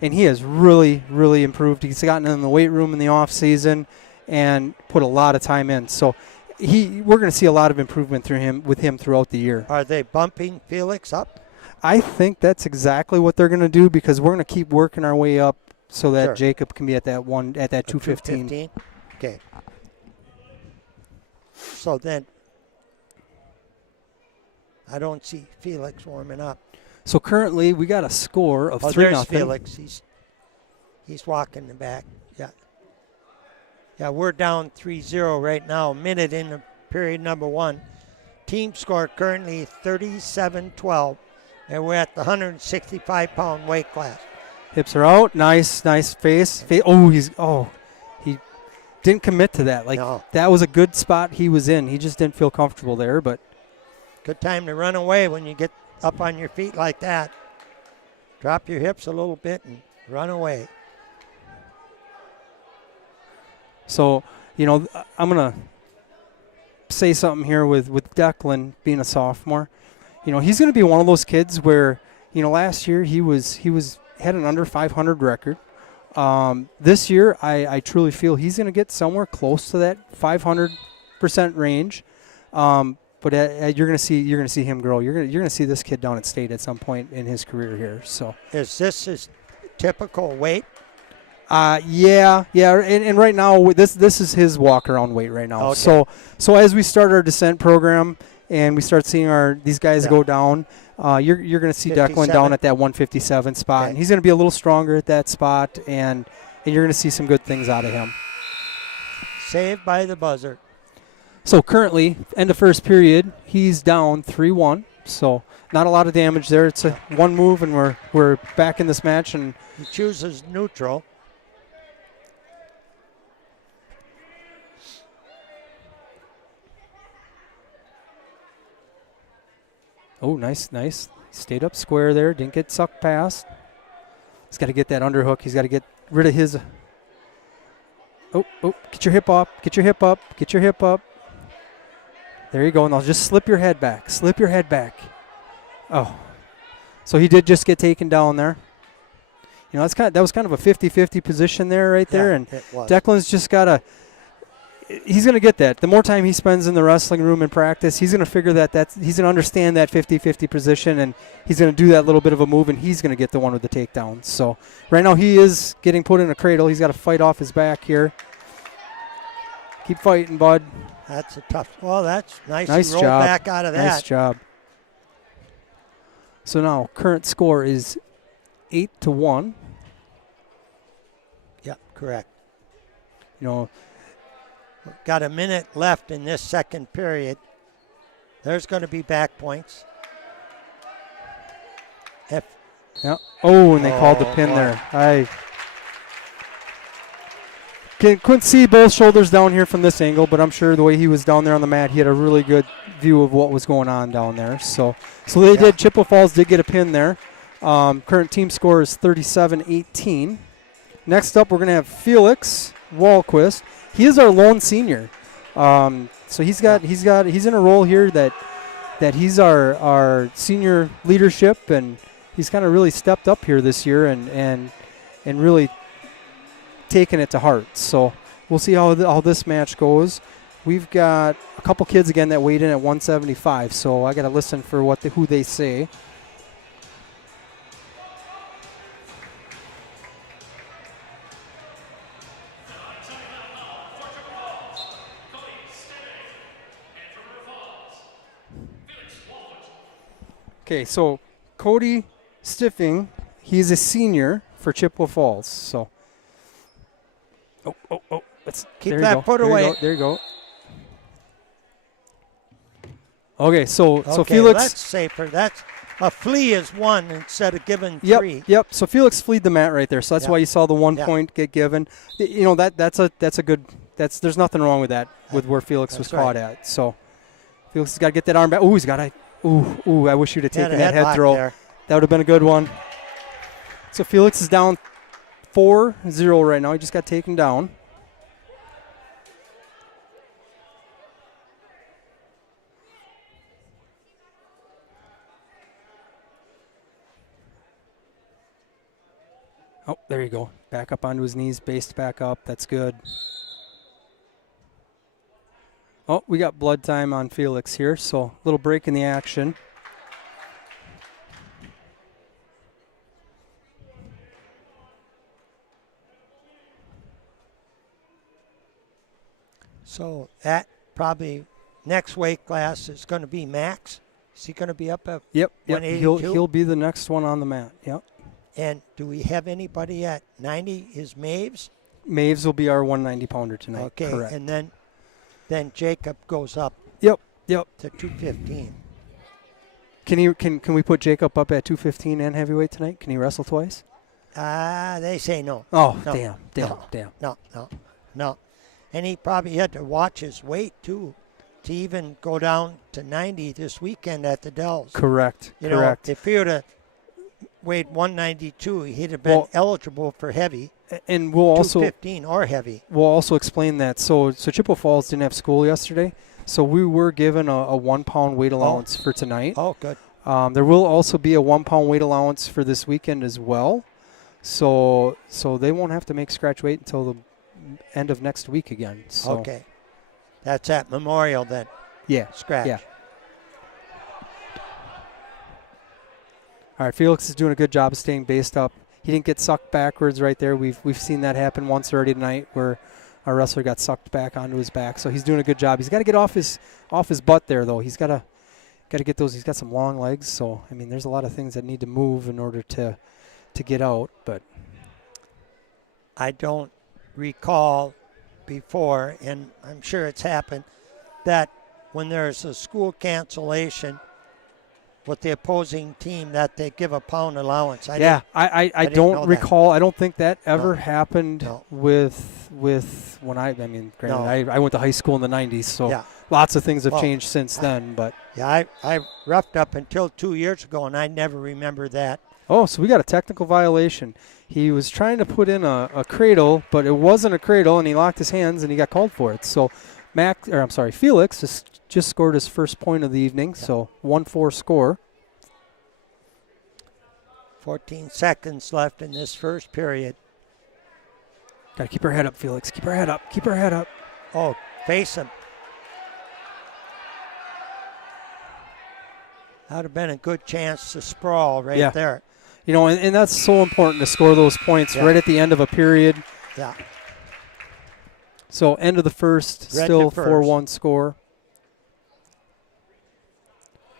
And he has really, really improved. He's gotten in the weight room in the off season and put a lot of time in. So we're going to see a lot of improvement with him throughout the year. Are they bumping Felix up? I think that's exactly what they're going to do, because we're going to keep working our way up so that Jacob can be at that 215. Okay. So then I don't see Felix warming up. So currently we got a score of 3-0. There's Felix. He's walking the back. Yeah, we're down 3-0 right now. A minute into period number 1. Team score currently 37-12, and we're at the 165-pound weight class. Hips are out. Nice face. He didn't commit to that. That was a good spot he was in. He just didn't feel comfortable there, but good time to run away when you get up on your feet like that. Drop your hips a little bit and run away. So, I'm going to say something here with Declan being a sophomore. He's going to be one of those kids where, last year he had an under 500 record. This year, I truly feel he's going to get somewhere close to that 500% range. But you're going to see him grow. You're going to see this kid down at state at some point in his career here. So is this his typical weight? Yeah. And right now this is his walk around weight right now. Okay. So as we start our descent program and we start seeing these guys go down, you're going to see 57. Declan down at that 157 spot, and he's going to be a little stronger at that spot, and you're going to see some good things out of him. Saved by the buzzer. So currently, end of first period, he's down 3-1. So not a lot of damage there. It's a one move, and we're back in this match. And he chooses neutral. Oh, nice. Stayed up square there. Didn't get sucked past. He's got to get that underhook. He's got to get rid of his. Oh, get your hip up. Get your hip up. There you go. Now just slip your head back. Oh. So he did just get taken down there. That was kind of a 50-50 position there, right there. And Declan's just got to. he's going to get that. The more time he spends in the wrestling room and practice, he's going to figure he's going to understand that 50-50 position, and he's going to do that little bit of a move, and he's going to get the one with the takedown. So right now he is getting put in a cradle. He's got to fight off his back here. Keep fighting, bud. That's a tough. Well, that's nice. Nice He rolled job. back out of that. Nice job. So now current score is 8-1. Yeah, correct. You know, Got a minute left in this second period. There's going to be back points. yeah. Oh, and they called the pin boy. there. I couldn't see both shoulders down here from this angle, but I'm sure the way he was down there on the mat, he had a really good view of what was going on down there. So they did. Chippewa Falls did get a pin there. Current team score is 37-18. Next up, we're going to have Felix Wahlquist. He is our lone senior. So he's in a role here that he's our senior leadership, and he's kind of really stepped up here this year and really taken it to heart. So we'll see how this match goes. We've got a couple kids again that weighed in at 175, so I got to listen for who they say. Okay, so Cody Stiffing, he's a senior for Chippewa Falls. So, let's Keep there that you go. foot There away. You go. There you go. Okay, so Felix. Felix. That's safer. That's a flea is one instead of giving Yep, three. yep. So Felix fleed the mat right there. So that's Yep. why you saw the 1 Yep. point get given. You know that's a good. There's nothing wrong with that with where Felix was That's caught right. at. So Felix has got to get that arm back. Ooh, he's got to. Ooh, I wish you'd have taken that head headlock throw. there. That would have been a good one. So Felix is down 4-0 right now. He just got taken down. Oh, there you go. Back up onto his knees, based back up. That's good. Oh, we got blood time on Felix here, so a little break in the action. So that probably next weight class is going to be Max. Is he going to be up at Yep. 182? He'll be the next one on the mat. Yep. And do we have anybody at 90? Is Maves? Maves will be our 190 pounder tonight. Okay, Correct. and then Jacob goes up Yep. to 215. Can we put Jacob up at 215 and heavyweight tonight? Can he wrestle twice? They say no. Oh, No, damn. No. And he probably had to watch his weight, too, to even go down to 90 this weekend at the Dells. Correct. You Correct. know, if he would have weighed 192, he'd have been eligible for heavy, And we'll also 215 or heavy. we'll also explain that. So Chippewa Falls didn't have school yesterday, so we were given a 1 pound weight allowance for tonight. Oh, good. There will also be a 1 pound weight allowance for this weekend as well. So they won't have to make scratch weight until the end of next week again. So Okay. That's at Memorial then. yeah. Scratch. Yeah. All right, Felix is doing a good job of staying based up. He didn't get sucked backwards right there. We've seen that happen once already tonight, where our wrestler got sucked back onto his back. So he's doing a good job. He's got to get off his butt there, though. He's got to get those. He's got some long legs. So I mean, there's a lot of things that need to move in order to get out. But I don't recall before, and I'm sure it's happened, that when there's a school cancellation with the opposing team that they give a pound allowance. I I didn't know don't that. recall. I don't think that ever No. happened No. with when I mean, granted, No. I went to high school in the 90s, so Yeah. lots of things have Well, changed since then. But Yeah, I roughed up until 2 years ago, and I never remember that. oh, so we got a technical violation. He was trying to put in a cradle, but it wasn't a cradle, and he locked his hands, and he got called for it. So Felix just scored his first point of the evening, so 1-4 score. 14 seconds left in this first period. Got to keep her head up, Felix. Keep her head up. Keep her head up. Oh, face him. That would have been a good chance to sprawl right there. You know, and that's so important to score those points right at the end of a period. Yeah. So end of the first, still 4-1 score.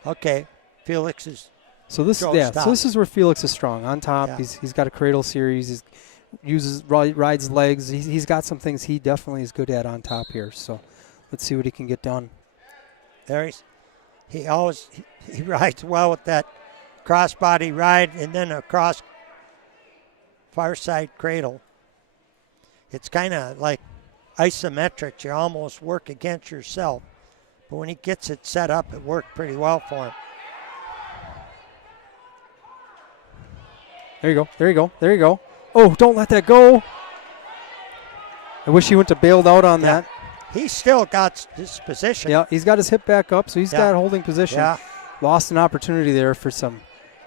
Okay, Felix is. So this, so this is where Felix is strong on top. Yeah. He's got a cradle series. He rides legs. He's got some things he definitely is good at on top here. So let's see what he can get done. There he rides well with that crossbody ride and then a cross far side cradle. It's kind of like isometric. You almost work against yourself. But when he gets it set up, it worked pretty well for him. There you go. There you go. There you go. Oh, don't let that go. I wish he went to bailed out on that. He's still got his position. Yeah, he's got his hip back up, so he's got holding position. Yeah. Lost an opportunity there for some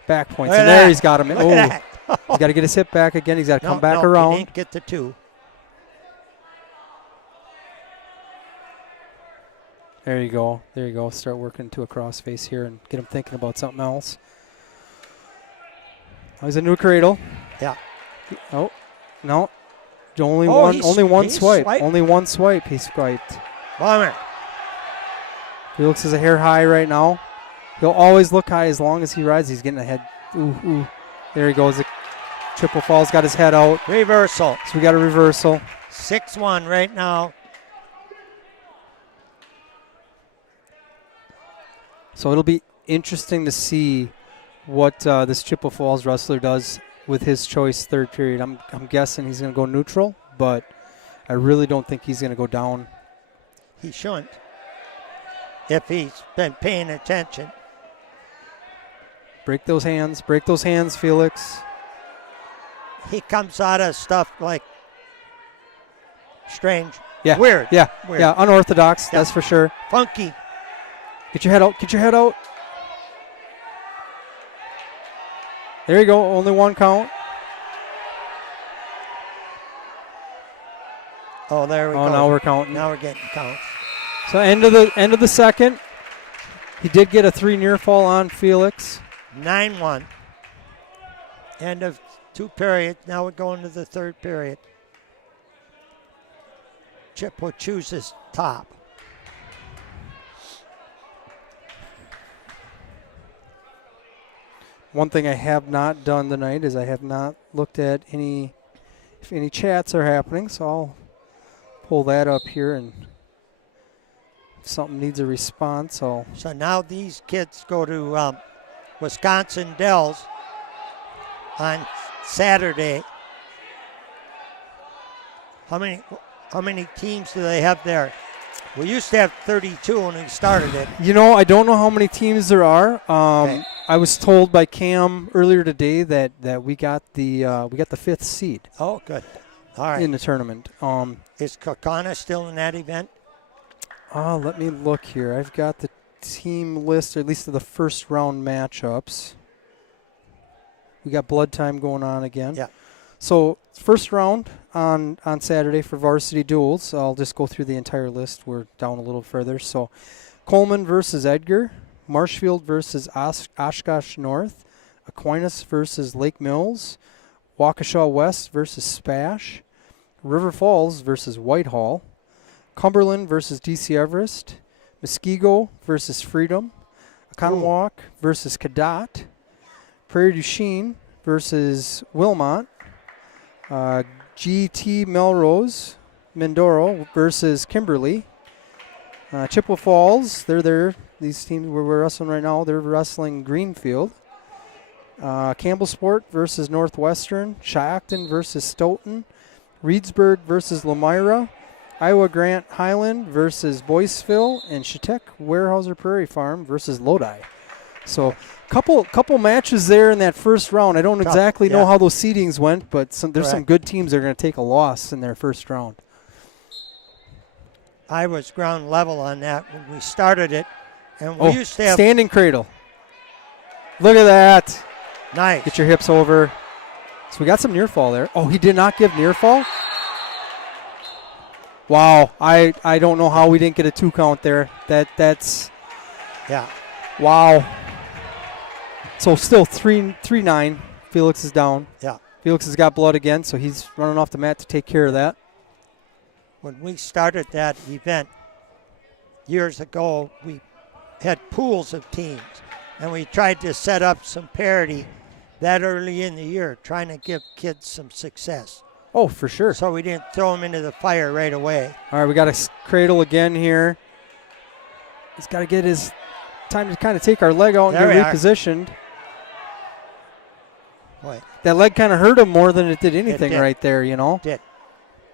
back points. And there he's got him. He's got to get his hip back again. He's got to come back around. He didn't get the two. There you go. There you go. Start working to a cross face here and get him thinking about something else. Oh, he's a new cradle. Yeah. Oh, no. Only one swipe. Swiped. Only one swipe he swiped. Bummer. Felix is a hair high right now. He'll always look high as long as he rides. He's getting ahead. Ooh. There he goes. The Chippewa Falls got his head out. Reversal. So we got a reversal. 6-1 right now. So it'll be interesting to see what this Chippewa Falls wrestler does with his choice third period. I'm guessing he's going to go neutral, but I really don't think he's going to go down. He shouldn't, if he's been paying attention. Break those hands, Felix. He comes out of stuff like strange, weird. Weird. Yeah, unorthodox, that's for sure. Funky. Get your head out. There you go, only one count. Oh, there we go. Oh, now we're counting. Now we're getting counts. So end of the second. He did get a 3 near fall on Felix. 9-1. End of 2 periods. Now we're going to the third period. Chippewa chooses top. One thing I have not done tonight is I have not looked at if any chats are happening, so I'll pull that up here, and if something needs a response, So now these kids go to Wisconsin Dells on Saturday. How many teams do they have there? We used to have 32 when we started it. You know, I don't know how many teams there are. Okay. I was told by Cam earlier today that we got the 5th seed. Oh, good. All right. In the tournament. Is Kaukauna still in that event? Let me look here. I've got the team list, or at least of the first round matchups. We got blood time going on again. Yeah. So first round on Saturday for varsity duels. I'll just go through the entire list. We're down a little further. So Coleman versus Edgar, Marshfield versus Oshkosh North, Aquinas versus Lake Mills, Waukesha West versus Spash, River Falls versus Whitehall, Cumberland versus DC Everest, Muskego versus Freedom, Oconomowoc versus Cadott, Prairie du Chien versus Wilmot, GT Melrose, Mindoro versus Kimberly, Chippewa Falls, they're there. These teams where we're wrestling right now, they're wrestling Greenfield. Campbellsport versus Northwestern, Shiocton versus Stoughton, Reedsburg versus Lamira, Iowa Grant Highland versus Boyceville, and Chetek Weyerhaeuser Prairie Farm versus Lodi. So couple matches there in that first round. I don't exactly know how those seedings went, but there's some good teams that are going to take a loss in their first round. I was ground level on that when we started it. And we used to have standing cradle. Look at that. Nice. Get your hips over. So we got some near fall there. Oh, he did not give near fall? Wow. I don't know how we didn't get a 2 count there. That's Yeah. wow. So still 3-9. Felix is down. Yeah. Felix has got blood again, so he's running off the mat to take care of that. When we started that event years ago, we had pools of teams, and we tried to set up some parity that early in the year, trying to give kids some success. Oh, for sure. So we didn't throw them into the fire right away. All right, we got a cradle again here. He's got to get his time to kind of take our leg out and There get we are. repositioned. Boy, That leg kind of hurt him more than it did anything did. right there, you know. did.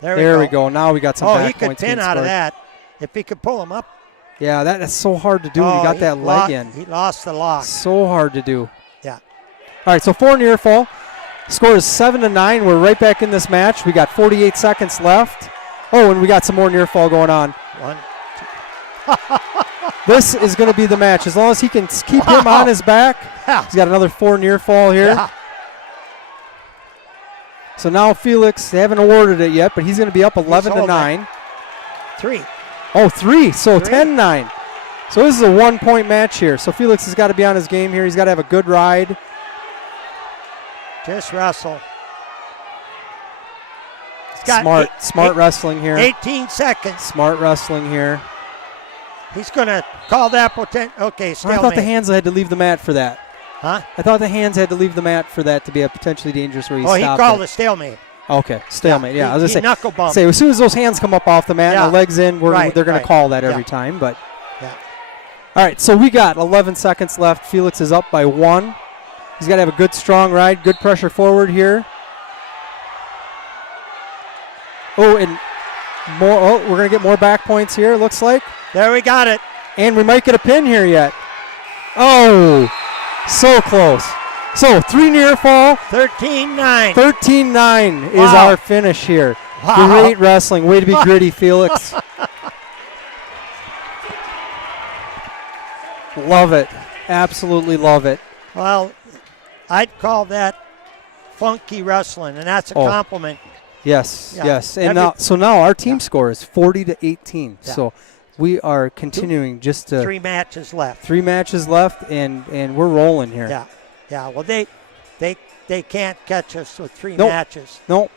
There we go. Now we got some Oh, back he could points pin being out of scored. that if he could pull him up. Yeah, that's so hard to do when you got that leg in. He lost the lock. So hard to do. Yeah. All right, so 4 near fall. Score is 7-9. We're right back in this match. We got 48 seconds left. Oh, and we got some more near fall going on. One. This is going to be the match. As long as he can keep him on his back. Yeah. He's got another 4 near fall here. Yeah. So now Felix, they haven't awarded it yet, but he's going to be up 11-9. holding. 3. Oh, 3. So 3. 10-9. So this is a 1-point match here. So Felix has got to be on his game here. He's got to have a good ride. Just wrestle. He's got Smart wrestling here. 18 seconds. Smart wrestling here. He's going to call that potential. Okay, I stalemate. thought the hands had to leave the mat for that. Huh? I thought the hands had to leave the mat for that to be a potentially dangerous where he Oh, he stopped called it. a stalemate. Okay, stalemate. Yeah, I was he going to say. knuckle bumped. Say, as soon as those hands come up off the mat and the legs in, Right, they're going right. to call that every Yeah. time. But Yeah. all right, so we got 11 seconds left. Felix is up by 1. He's got to have a good, strong ride, good pressure forward here. Oh, and more. Oh, we're going to get more back points here, looks like. There we got it. And we might get a pin here yet. Oh, so close. So 3 near fall. 13-9. 13-9 is Wow. our finish here. Wow. Great wrestling. Way to be gritty, Felix. Love it. Absolutely love it. Well, I'd call that funky wrestling, and that's a Oh. compliment. Yes, Yeah. yes. And Every- now our team score is 40-18. Yeah. So we are continuing just to 3 matches left. 3 matches left, and we're rolling here. Yeah. Yeah. Well, they can't catch us with 3 Nope. matches. Nope.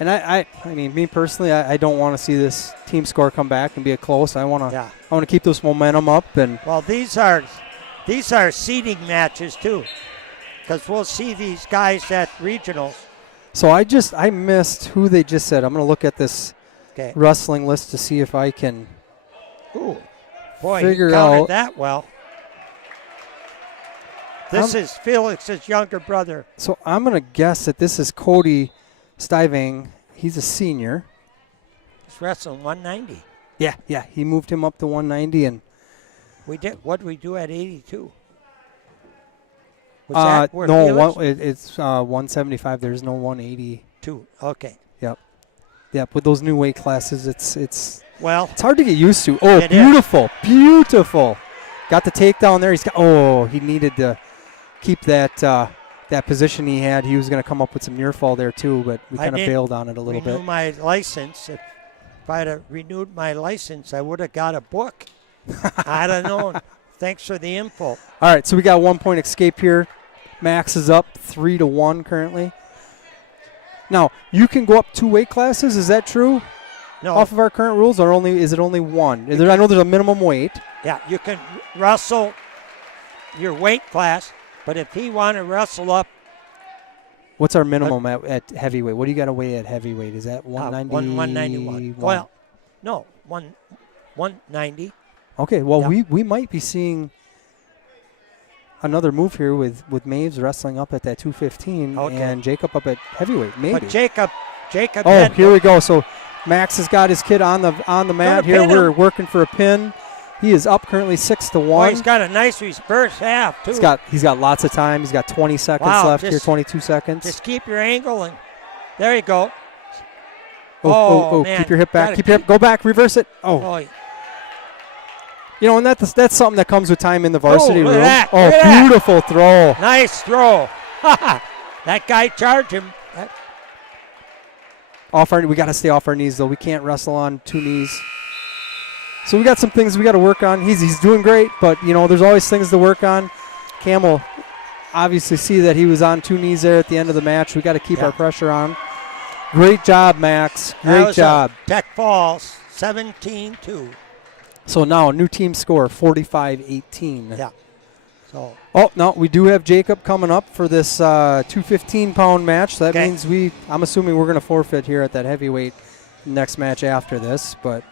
And I mean, me personally, I don't want to see this team score come back and be a close. I want to Yeah. keep this momentum up. And Well, these are seeding matches too, because we'll see these guys at regionals. so I missed who they just said. I'm going to look at this Okay. wrestling list to see if I can. Ooh, boy, Figure you counted out- that well. This is Felix's younger brother. So I'm going to guess that this is Cody Stivang. He's a senior. He's wrestling 190. Yeah. He moved him up to 190, and What did we do at 82? Was that where no, Felix? it's 175. There's no 180. 2. Okay. Yep. With those new weight classes, it's Well, hard to get used to. Oh, It is. beautiful. Got the takedown there. He needed to keep that position he had. He was going to come up with some near fall there too, but we I kind of didn't bailed on it a little renew bit. my license. If I'd have renewed my license, I would have got a book. I don't know. Thanks for the info. All right, so we got 1-point escape here. Max is up 3-1 currently. Now, you can go up 2 weight classes. Is that true? No, Off of our current rules, or is it only 1? I know there's a minimum weight. yeah, you can wrestle your weight class, but if he want to wrestle up What's our minimum at heavyweight? What do you got to weigh at heavyweight? Is that 190? 191. Well, no, 190. Okay, well, Yeah. we might be seeing another move here with Maves wrestling up at that 215 Okay. and Jacob up at heavyweight, maybe. But Jacob Oh, had here we go. So Max has got his kid on the mat here. pin We're him. working for a pin. He is up currently 6-1. Boy, he's got a nice reverse half too. He's got lots of time. He's got 20 seconds Wow, left here, just- 22 seconds. Just keep your angle and there you go. Oh, man. keep your hip back. Gotta Keep your hip. Go back. Reverse it. Oh, Oh, you know, and that's something that comes with time in the varsity look at room. that, Oh, look at that. beautiful throw. nice throw. That guy charged him. We got to stay off our knees, though. We can't wrestle on 2 knees. So we got some things we got to work on. He's doing great, but, there's always things to work on. Camel obviously see that he was on 2 knees there at the end of the match. We got to keep our pressure on. Great job, Max. Great job. Tech Falls, 17-2. So now a new team score, 45-18. Yeah. So. Oh, no, we do have Jacob coming up for this 215-pound match. So that means I'm assuming we're going to forfeit here at that heavyweight next match after this. But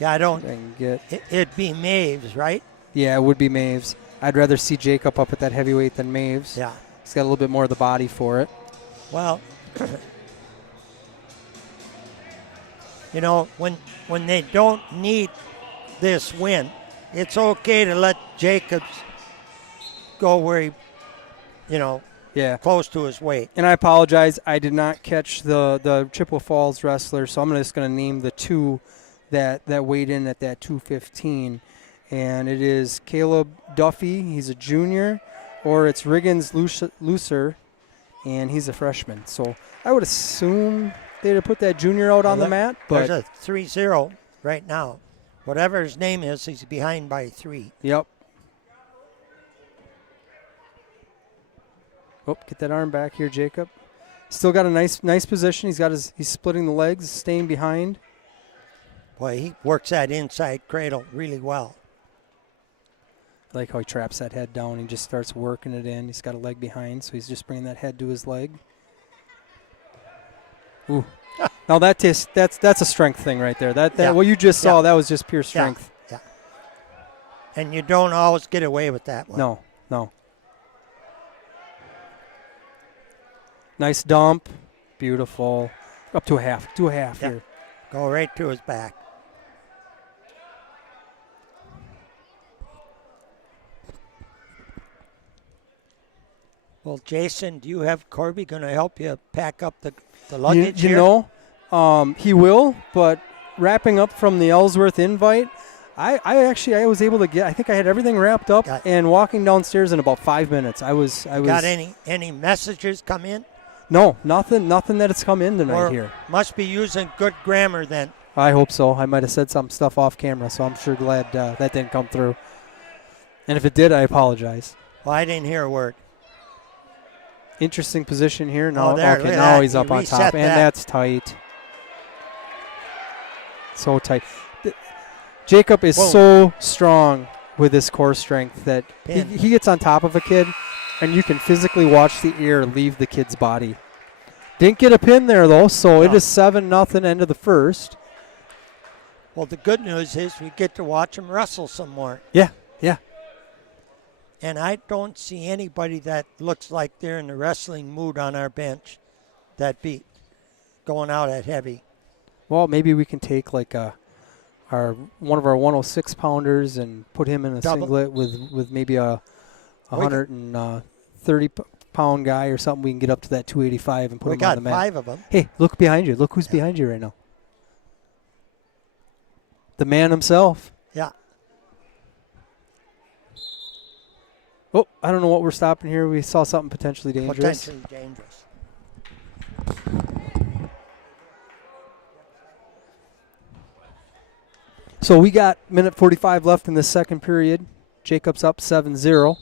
yeah, it'd be Maves, right? Yeah, it would be Maves. I'd rather see Jacob up at that heavyweight than Maves. Yeah. He's got a little bit more of the body for it. Well, when they don't need this win, it's okay to let Jacobs go where he, close to his weight. And I apologize. I did not catch the Chippewa Falls wrestler, so I'm just going to name the 2 that weighed in at that 215. And it is Caleb Duffy. He's a junior. Or it's Riggins Looser, and he's a freshman. So I would assume they'd have put that junior out on the mat. But there's a 3-0 right now. Whatever his name is, he's behind by 3. Yep. Oh, get that arm back here, Jacob. Still got a nice position. He's splitting the legs, staying behind. Boy, he works that inside cradle really well. I like how he traps that head down. He just starts working it in. He's got a leg behind, so he's just bringing that head to his leg. Ooh. Now that's a strength thing right there. That what you just saw, that was just pure strength. Yeah. And you don't always get away with that one. No. Nice dump. Beautiful. Up to a half. Here. Go right to his back. Well, Jason, do you have Corby going to help you pack up the luggage here? He will, but wrapping up from the Ellsworth invite, I was able to get, I think I had everything wrapped up and walking downstairs in about 5 minutes. Got any messages come in? No, nothing that has come in tonight here. Must be using good grammar then. I hope so. I might have said some stuff off camera, so I'm sure glad that didn't come through. And if it did, I apologize. Well, I didn't hear a word. Interesting position here. No, okay, now he's up on top, and that's tight. So tight. Jacob is so strong with his core strength that he gets on top of a kid, and you can physically watch the air leave the kid's body. Didn't get a pin there, though, so it is 7-0 end of the first. Well, the good news is we get to watch him wrestle some more. Yeah. And I don't see anybody that looks like they're in the wrestling mood on our bench that beat going out at heavy. Well, maybe we can take like one of our 106 pounders and put him in a singlet with maybe a 130 pound guy or something. We can get up to that 285 and put him on the mat. We got 5 of them. Hey, look behind you. Look who's behind you right now. The man himself. Yeah. Oh, I don't know what we're stopping here. We saw something potentially dangerous. So we got minute 45 left in the second period. Jacob's up 7-0.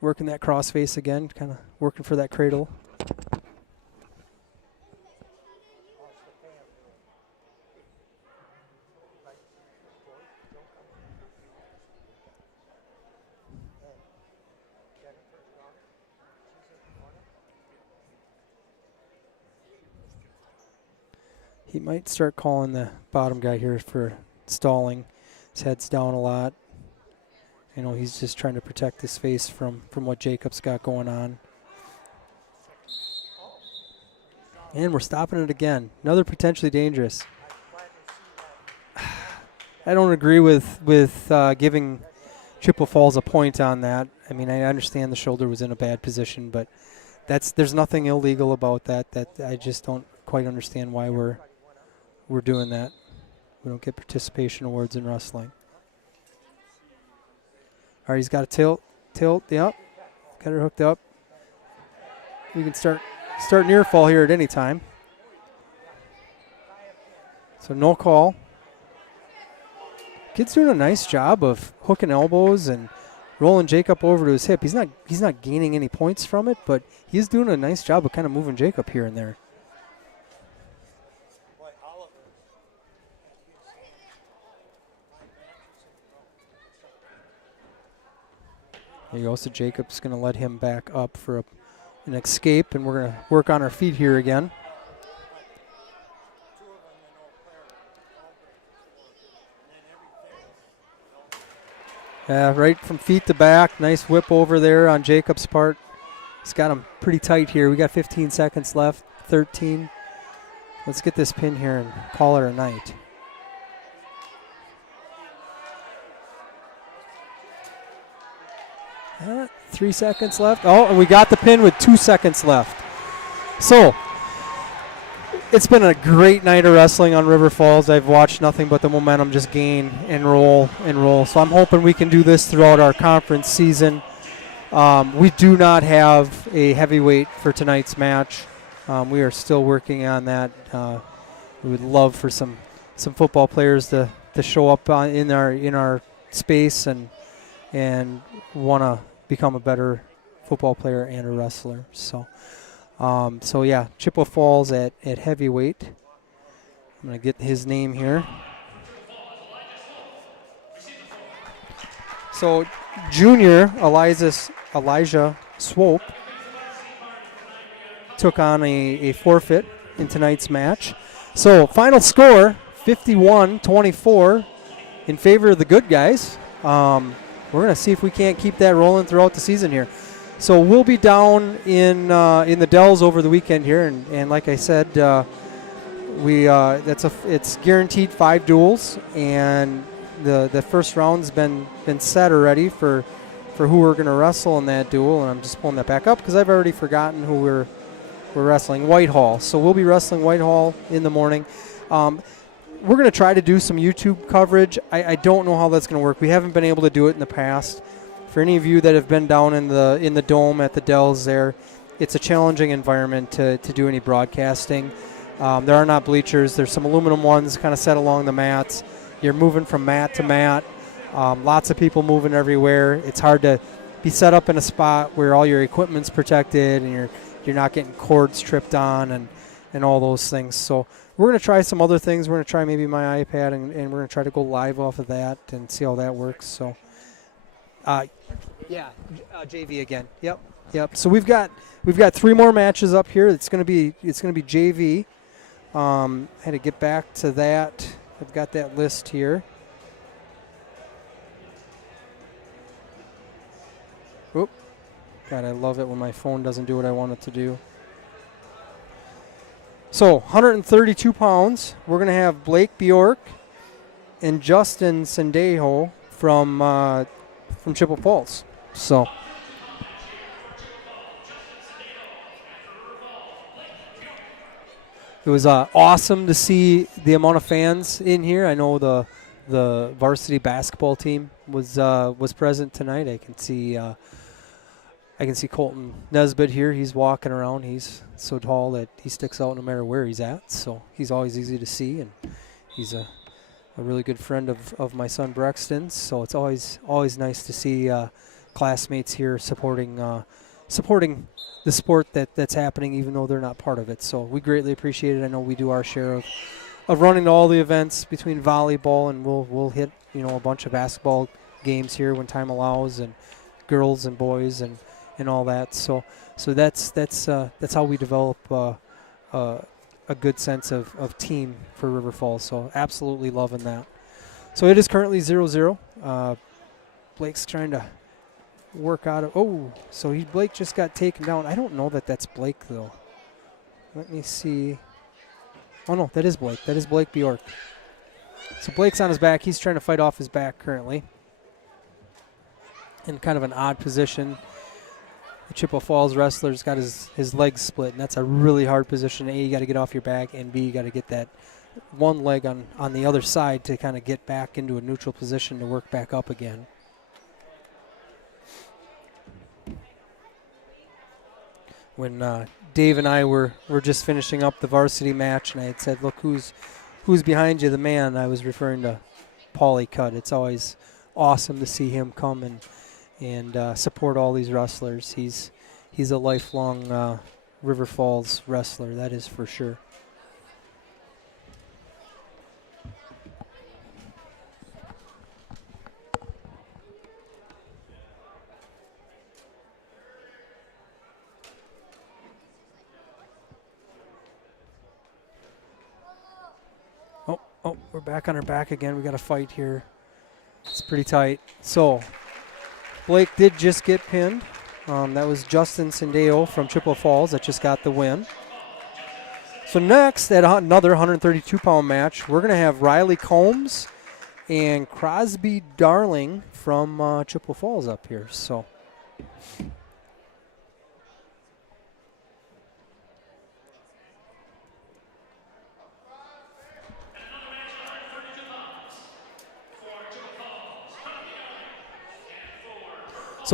Working that cross face again, kind of working for that cradle. He might start calling the bottom guy here for stalling. His head's down a lot. He's just trying to protect his face from what Jacob's got going on. And we're stopping it again. Another potentially dangerous. I don't agree with giving Chippewa Falls a point on that. I mean, I understand the shoulder was in a bad position, but there's nothing illegal about that. That I just don't quite understand why we're doing that. We don't get participation awards in wrestling. All right, he's got a tilt, yep. Got her hooked up. We can start start near fall here at any time. So no call. Kid's doing a nice job of hooking elbows and rolling Jacob over to his hip. He's not gaining any points from it, but he's doing a nice job of kind of moving Jacob here and there. There you go. So Jacob's going to let him back up for an escape, and we're going to work on our feet here again. Right from feet to back. Nice whip over there on Jacob's part. He's got him pretty tight here. We got 15 seconds left, 13. Let's get this pin here and call it a night. All right, 3 seconds left. Oh, and we got the pin with 2 seconds left. So, it's been a great night of wrestling on River Falls. I've watched nothing but the momentum just gain and roll and roll. So I'm hoping we can do this throughout our conference season. We do not have a heavyweight for tonight's match. We are still working on that. We would love for some football players to show up in our space and want to become a better football player and a wrestler. So yeah, Chippewa Falls at heavyweight. I'm going to get his name here. So junior Elijah Swope took on a forfeit in tonight's match. So final score, 51-24 in favor of the good guys. We're going to see if we can't keep that rolling throughout the season here. So we'll be down in the Dells over the weekend here, and like I said, it's guaranteed 5 duels, and the first round's been set already for who we're going to wrestle in that duel, and I'm just pulling that back up because I've already forgotten who we're wrestling. Whitehall. So we'll be wrestling Whitehall in the morning. We're going to try to do some YouTube coverage. I don't know how that's going to work. We haven't been able to do it in the past. For any of you that have been down in the dome at the Dells there, it's a challenging environment to do any broadcasting. There are not bleachers. There's some aluminum ones kind of set along the mats. You're moving from mat to mat. Lots of people moving everywhere. It's hard to be set up in a spot where all your equipment's protected and you're not getting cords tripped on and all those things. So we're going to try some other things. We're going to try maybe my iPad, and we're going to try to go live off of that and see how that works. So, JV again. Yep. So we've got 3 more matches up here. It's going to be JV. I had to get back to that. I've got that list here. Oop. God, I love it when my phone doesn't do what I want it to do. So 132 pounds. We're going to have Blake Bjork and Justin Sendejo from Chippewa Falls. So it was awesome to see the amount of fans in here. I know the varsity basketball team was present tonight. I can see Colton Nesbitt here. He's walking around. He's so tall that he sticks out no matter where he's at. So he's always easy to see, and he's a really good friend of my son Brexton's. So it's always nice to see classmates here supporting the sport that's happening, even though they're not part of it. So we greatly appreciate it. I know we do our share of running all the events between volleyball, and we'll hit a bunch of basketball games here when time allows, and girls and boys and all that. So that's how we develop a good sense of team for River Falls. So absolutely loving that. So it is currently 0-0. Blake's trying to work out of. So Blake just got taken down. I don't know that that's Blake though. Let me see. Oh no, that is Blake. That is Blake Bjork. So Blake's on his back. He's trying to fight off his back currently. In kind of an odd position. The Chippewa Falls wrestler's got his legs split, and that's a really hard position. A, you got to get off your back, and B, you got to get that one leg on the other side to kind of get back into a neutral position to work back up again. when Dave and I were just finishing up the varsity match, and I had said, look, who's behind you, the man. I was referring to Paulie Cutt. It's always awesome to see him come and support all these wrestlers. He's a lifelong River Falls wrestler, that is for sure. Oh, we're back on our back again. We got a fight here. It's pretty tight. So Blake did just get pinned. That was Justin Sendeo from Chippewa Falls that just got the win. So next, at another 132-pound match, we're going to have Riley Combs and Crosby Darling from Chippewa Falls up here. So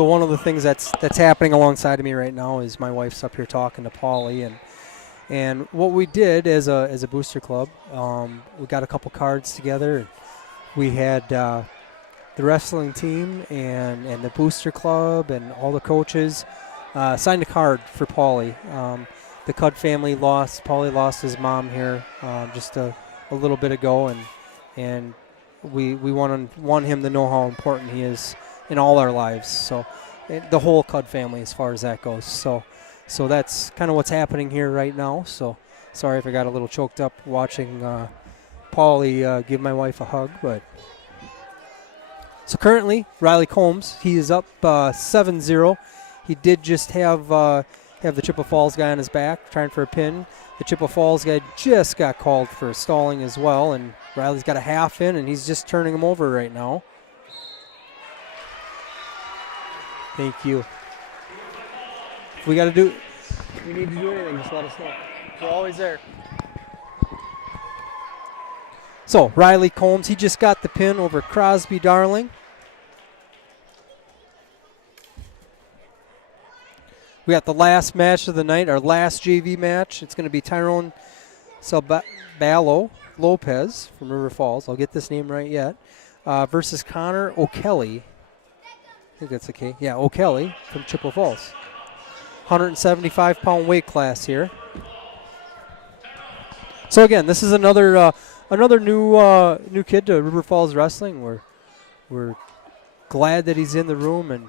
one of the things that's happening alongside of me right now is my wife's up here talking to Paulie, and what we did as a booster club, we got a couple cards together. We had the wrestling team and the booster club and all the coaches signed a card for Paulie. The Cudd family Paulie lost his mom here just a little bit ago, and we want him to know how important he is in all our lives. So the whole Cudd family as far as that goes. So that's kind of what's happening here right now. So sorry if I got a little choked up watching Paulie give my wife a hug. But so currently Riley Combs, he is up 7-0. He did just have the Chippewa Falls guy on his back trying for a pin. The Chippewa Falls guy just got called for stalling as well, and Riley's got a half in, and he's just turning him over right now. Thank you. If we need to do anything, just let us know. We're always there. So Riley Combs, he just got the pin over Crosby Darling. We got the last match of the night, our last JV match. It's going to be Tyrone Sabalo Lopez from River Falls. I'll get this name right yet. Versus Connor O'Kelly. I think that's okay. Yeah, O'Kelly from Chippewa Falls. 175-pound weight class here. So again, this is another new kid to River Falls Wrestling. We're glad that he's in the room, and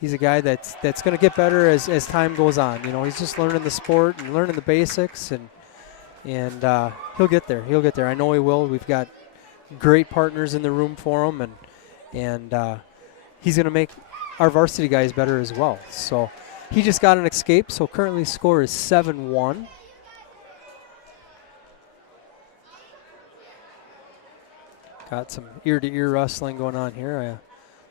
he's a guy that's going to get better as time goes on. You know, he's just learning the sport and learning the basics, and he'll get there. He'll get there. I know he will. We've got great partners in the room for him, and he's going to make our varsity guys better as well. So he just got an escape, so currently score is 7-1. Got some ear-to-ear wrestling going on here.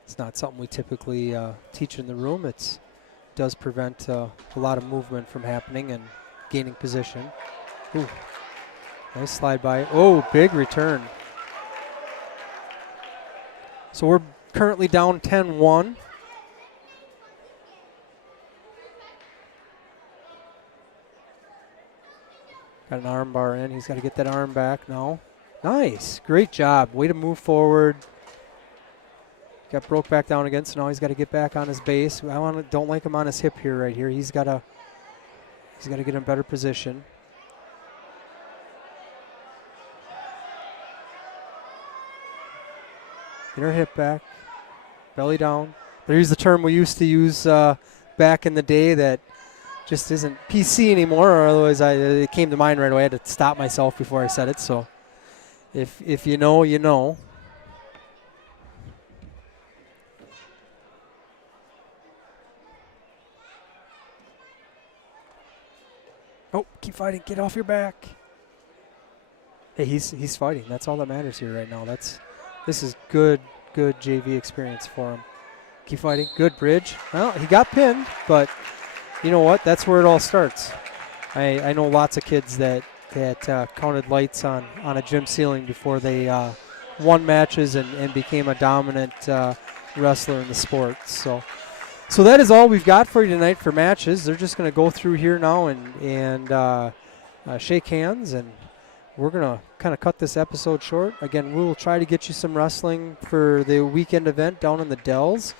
It's not something we typically teach in the room. It does prevent a lot of movement from happening and gaining position. Ooh, nice slide by. Oh, big return. So we're currently down 10-1. Got an arm bar in. He's got to get that arm back now. Nice. Great job. Way to move forward. Got broke back down again, so now he's got to get back on his base. Don't like him on his hip here, right here. He's got to get in a better position. Get her hip back. Belly down. There's the term we used to use back in the day that just isn't PC anymore, or otherwise it came to mind right away. I had to stop myself before I said it. So if you know, you know. Oh, keep fighting. Get off your back. Hey, he's fighting. That's all that matters here right now. This is good JV experience for him. Keep fighting. Good bridge. Well, he got pinned, but you know what? That's where it all starts. I know lots of kids that counted lights on a gym ceiling before they won matches and became a dominant wrestler in the sport. So So that is all we've got for you tonight for matches. They're just going to go through here now and shake hands, and we're going to kind of cut this episode short. Again, we will try to get you some wrestling for the weekend event down in the Dells.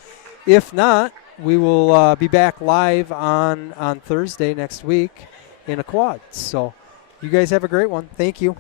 If not, we will be back live on Thursday next week in a quad. So you guys have a great one. Thank you.